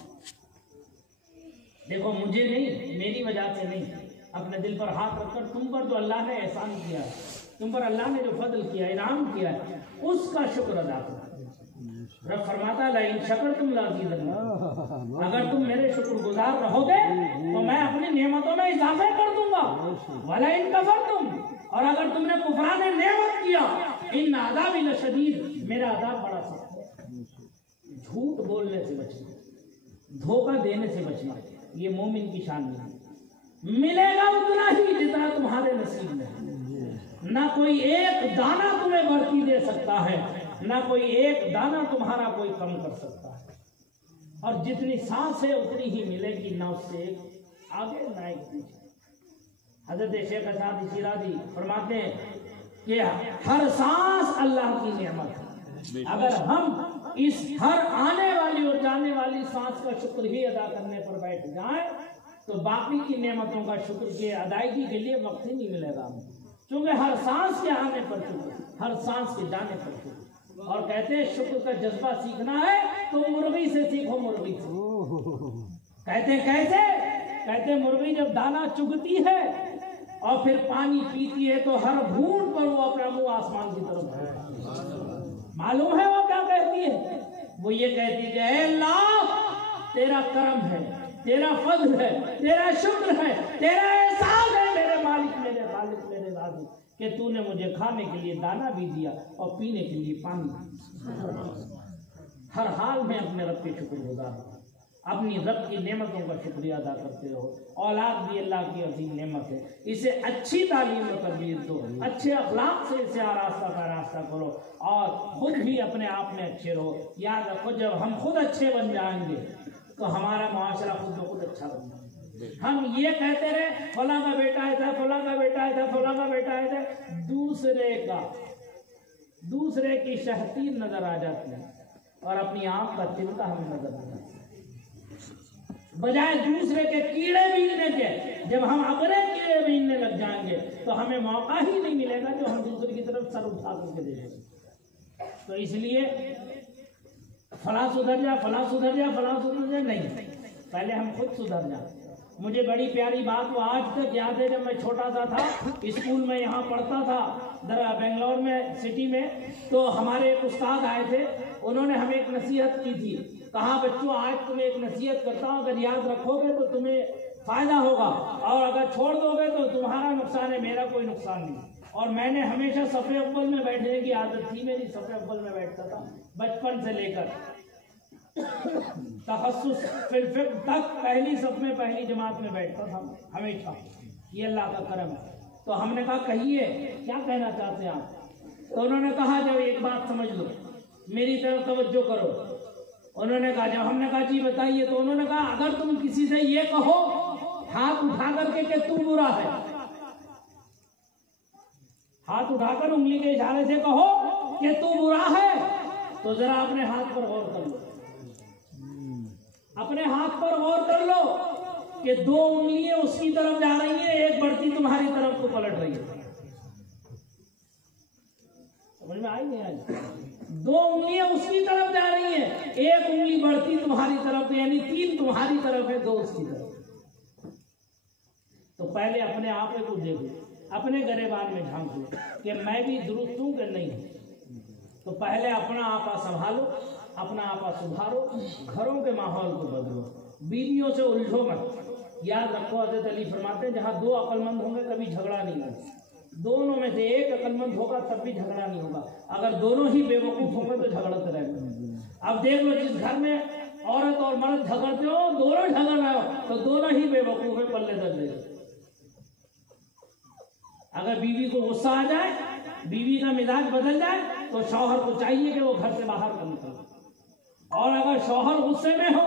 دیکھو مجھے نہیں، میری وجہ سے نہیں، اپنے دل پر ہاتھ رکھ کر تم پر تو اللہ نے احسان کیا ہے، تم پر اللہ نے جو فضل کیا، انعام کیا ہے، اس کا شکر ادا کرو. رب فرماتا ہے لئن شکرتم لازیدنکم، اگر تم میرے شکر گزار رہو گے تو میں اپنی نعمتوں میں اضافہ کر دوں گا. ولئن کفرتم، اور اگر تم نے کفران نعمت کیا، ان عذابی لشدید، میرا عذاب بڑا سخت ہے. جھوٹ بولنے سے بچنا، دھوکہ دینے سے بچنا، یہ مومن کی شان نہیں. ملے گا اتنا ہی جتنا تمہارے نصیب میں، نہ کوئی ایک دانہ تمہیں بڑھتی دے سکتا ہے، نہ کوئی ایک دانہ تمہارا کوئی کم کر سکتا ہے. اور جتنی سانس ہے اتنی ہی ملے گی، نہ اس سے ایک آگے نہ ایک پیچھے. حضرت شیخ اسعد شیرازی فرماتے ہیں کہ ہر سانس اللہ کی نعمت ہے. اگر ہم اس ہر آنے والی اور جانے والی سانس کا شکر ہی ادا کرنے پر بیٹھ جائیں تو باقی کی نعمتوں کا شکر کی ادائیگی کے لیے وقت ہی نہیں ملے گا ہمیں، کیونکہ ہر سانس کے آنے پر شکر، ہر سانس کے جانے پر شکر. اور کہتے ہیں شکر کا جذبہ سیکھنا ہے تو مرغی سے سیکھو، مرغی سے. کہتے ہیں کیسے؟ کہتے ہیں مرغی جب دانا چگتی ہے اور پھر پانی پیتی ہے تو ہر بھونٹ پر وہ اپنا منہ آسمان کی طرف ہے. معلوم ہے وہ کیا کہتی ہے؟ وہ یہ کہتی ہے کہ اے اللہ تیرا کرم ہے، تیرا فضل ہے، تیرا شکر ہے، تیرا احسان ہے میرے مالک، میرے خالق، میرے رازق، کہ تو نے مجھے کھانے کے لیے دانا بھی دیا اور پینے کے لیے پانی. ہر حال میں اپنے رب کے شکر گزار ہوں، اپنی رب کی نعمتوں کا شکریہ ادا کرتے رہو. اولاد بھی اللہ کی عظیم نعمت ہے، اسے اچھی تعلیم و تربیت دو، اچھے اخلاق سے اسے آراستہ پاراستہ کرو، اور خود بھی اپنے آپ میں اچھے رہو. یاد رکھو جب ہم خود اچھے بن جائیں گے تو ہمارا معاشرہ خود بخود اچھا بن جائے گا. ہم یہ کہتے رہے فلاں کا بیٹا ایسا، فلاں کا بیٹا ایسا، فلاں کا بیٹا ایسا، دوسرے کی شہتیر نظر آ جاتی ہے اور اپنی آنکھ کا تلکا ہمیں نظر نہیں آتا. بجائے دوسرے کے کیڑے بیننے کے جب ہم اپنے کیڑے بیننے لگ جائیں گے تو ہمیں موقع ہی نہیں ملے گا جو ہم دوسرے کی طرف سر اٹھا کر کے دیں گے. تو اس لیے فلاں سدھر جا، فلاں سدھر جا، فلاں سدھر جا نہیں، پہلے ہم خود سدھر جائیں. مجھے بڑی پیاری بات وہ آج تک یاد ہے، جب میں چھوٹا سا تھا اسکول میں یہاں پڑھتا تھا بنگلور میں سٹی میں، تو ہمارے ایک استاد آئے تھے، انہوں نے ہمیں ایک نصیحت کی تھی. کہا بچوں آج تمہیں ایک نصیحت کرتا ہوں، اگر یاد رکھو گے تو تمہیں فائدہ ہوگا، اور اگر چھوڑ دو گے تو تمہارا نقصان ہے، میرا کوئی نقصان نہیں. اور میں نے ہمیشہ صف اول میں بیٹھنے کی عادت تھی میری، صف اول میں بیٹھتا تھا بچپن سے لے کر تخصص فی الفقہ تک پہلی صف میں، پہلی جماعت میں بیٹھتا تھا ہمیشہ. یہ اللہ کا کرم ہے. تو ہم نے کہا کہیے کیا کہنا چاہتے ہیں آپ؟ تو انہوں نے کہا جب ایک بات سمجھ لو، میری طرف توجہ کرو. انہوں نے کہا، جب ہم نے کہا جی بتائیے، تو انہوں نے کہا اگر تم کسی سے یہ کہو ہاتھ اٹھا کر کے کہ تو برا ہے، ہاتھ اٹھا کر انگلی کے اشارے سے کہو کہ تو برا ہے، تو ذرا اپنے ہاتھ پر غور کر لو، اپنے ہاتھ پر غور کر لو کہ دو انگلیاں اس کی طرف جا رہی ہیں، ایک بڑھتی تمہاری طرف کو پلٹ رہی ہے. سمجھ میں آئی نہیں آئی؟ دو انگلیاں اس کی طرف جا رہی ہیں، ایک انگلی بڑھتی تمہاری طرف، یعنی تین تمہاری طرف ہے، دو اس کی طرف. تو پہلے اپنے آپ کو دیکھو، اپنے گریبان میں جھانک لو کہ میں بھی درست ہوں کہ نہیں. تو پہلے اپنا آپا سنبھالو، اپنا آپا سدھارو، گھروں کے ماحول کو بدلو، بیویوں سے الجھو مت. یاد رکھو حضرت علی فرماتے ہیں جہاں دو عقل مند ہوں گے کبھی جھگڑا نہیں ہوگا، دونوں میں سے ایک عقل مند ہوگا تب بھی جھگڑا نہیں ہوگا. اگر دونوں ہی بے وقوف ہوں گے تو جھگڑتے رہیں گے. اب دیکھ لو جس گھر میں عورت اور مرد جھگڑتے ہو، دونوں جھگڑ رہے ہو، تو دونوں ہی بے وقوف ہیں، پلے درد دے. اگر بیوی کو غصہ آ جائے، بیوی کا مزاج بدل جائے، تو شوہر کو چاہیے کہ وہ گھر سے باہر نہ نکلے. اور اگر شوہر غصے میں ہو،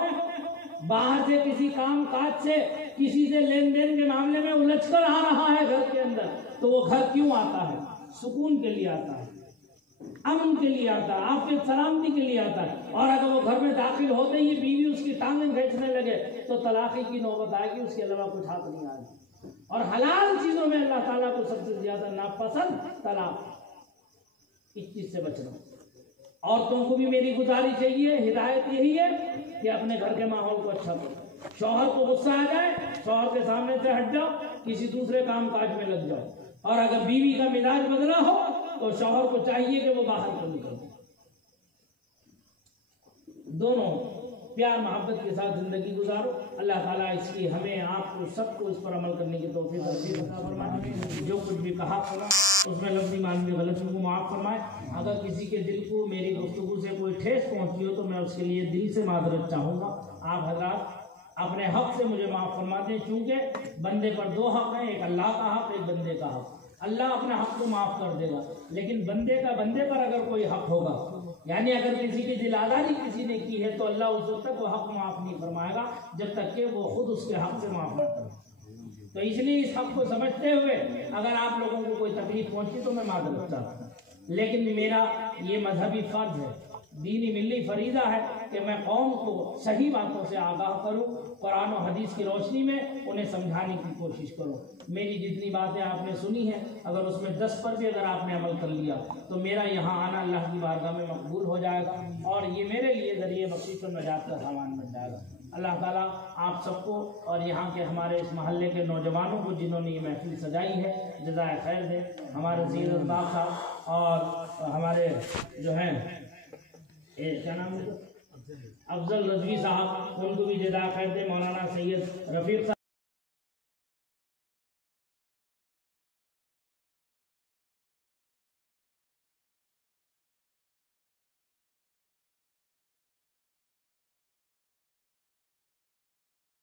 باہر سے کسی کام کاج سے، کسی سے لین دین کے معاملے میں الجھ کر آ رہا ہے گھر کے اندر، تو وہ گھر کیوں آتا ہے؟ سکون کے لیے آتا ہے، امن کے لیے آتا ہے، آپ کی سلامتی کے لیے آتا ہے. اور اگر وہ گھر میں داخل ہوتے ہی بیوی اس کی ٹانگیں کھینچنے لگے تو طلاقی کی نوبت آئے گی، اس کے علاوہ کچھ ہاتھ نہیں آئے گا. اور حلال چیزوں میں اللہ تعالیٰ کو سب سے زیادہ ناپسند طلاق. اس چیز سے بچنا. عورتوں کو بھی میری گزارش یہی ہے، ہدایت یہی ہے کہ اپنے گھر کے ماحول کو اچھا کرو. شوہر کو غصہ آ جائے، شوہر کے سامنے سے ہٹ جاؤ، کسی دوسرے کام کاج میں لگ جاؤ. اور اگر بیوی کا مزاج بدلا ہو تو شوہر کو چاہیے کہ وہ باہر کو نکل. دونوں پیار محبت کے ساتھ زندگی گزارو. اللہ تعالیٰ اس کی ہمیں، آپ کو، سب کو اس پر عمل کرنے کی توفیق عطا فرمائے. جو کچھ بھی کہا ہوگا اس میں لفظی معنی غلطیوں کو معاف فرمائے. اگر کسی کے دل کو میری گفتگو سے کوئی ٹھیس پہنچی ہو تو میں اس کے لیے دل سے معذرت چاہوں گا. آپ حضرات اپنے حق سے مجھے معاف فرما دیں، چونکہ بندے پر دو حق ہیں، ایک اللہ کا حق، ایک بندے کا حق. اللہ اپنے حق کو معاف کر دے گا، لیکن بندے کا بندے پر اگر کوئی حق ہوگا، یعنی اگر کسی کی دل آزاری کسی نے کی ہے، تو اللہ اس وقت تک وہ حق معاف نہیں فرمائے گا جب تک کہ وہ خود اس کے حق سے معاف نہ کرے. تو اس لیے اس حق کو سمجھتے ہوئے اگر آپ لوگوں کو کوئی تکلیف پہنچی تو میں معذرت چاہتا ہوں. لیکن میرا یہ مذہبی فرض ہے، دینی ملی فریضہ ہے کہ میں قوم کو صحیح باتوں سے آگاہ کروں، قرآن و حدیث کی روشنی میں انہیں سمجھانے کی کوشش کروں. میری جتنی باتیں آپ نے سنی ہیں، اگر اس میں 10 پر بھی اگر آپ نے عمل کر لیا تو میرا یہاں آنا اللہ کی بارگاہ میں مقبول ہو جائے گا، اور یہ میرے لیے ذریعہ بخشش و نجات کا سامان بن جائے گا. اللہ تعالیٰ آپ سب کو اور یہاں کے ہمارے اس محلے کے نوجوانوں کو جنہوں نے یہ محفل سجائی ہے جزائے خیر دے. ہمارے زیر الطاف صاحب اور ہمارے جو ہیں کیا نام ہے افضل رضوی صاحب، ان کو بھی جزائے خیر دے. مولانا سید رفیق صاحب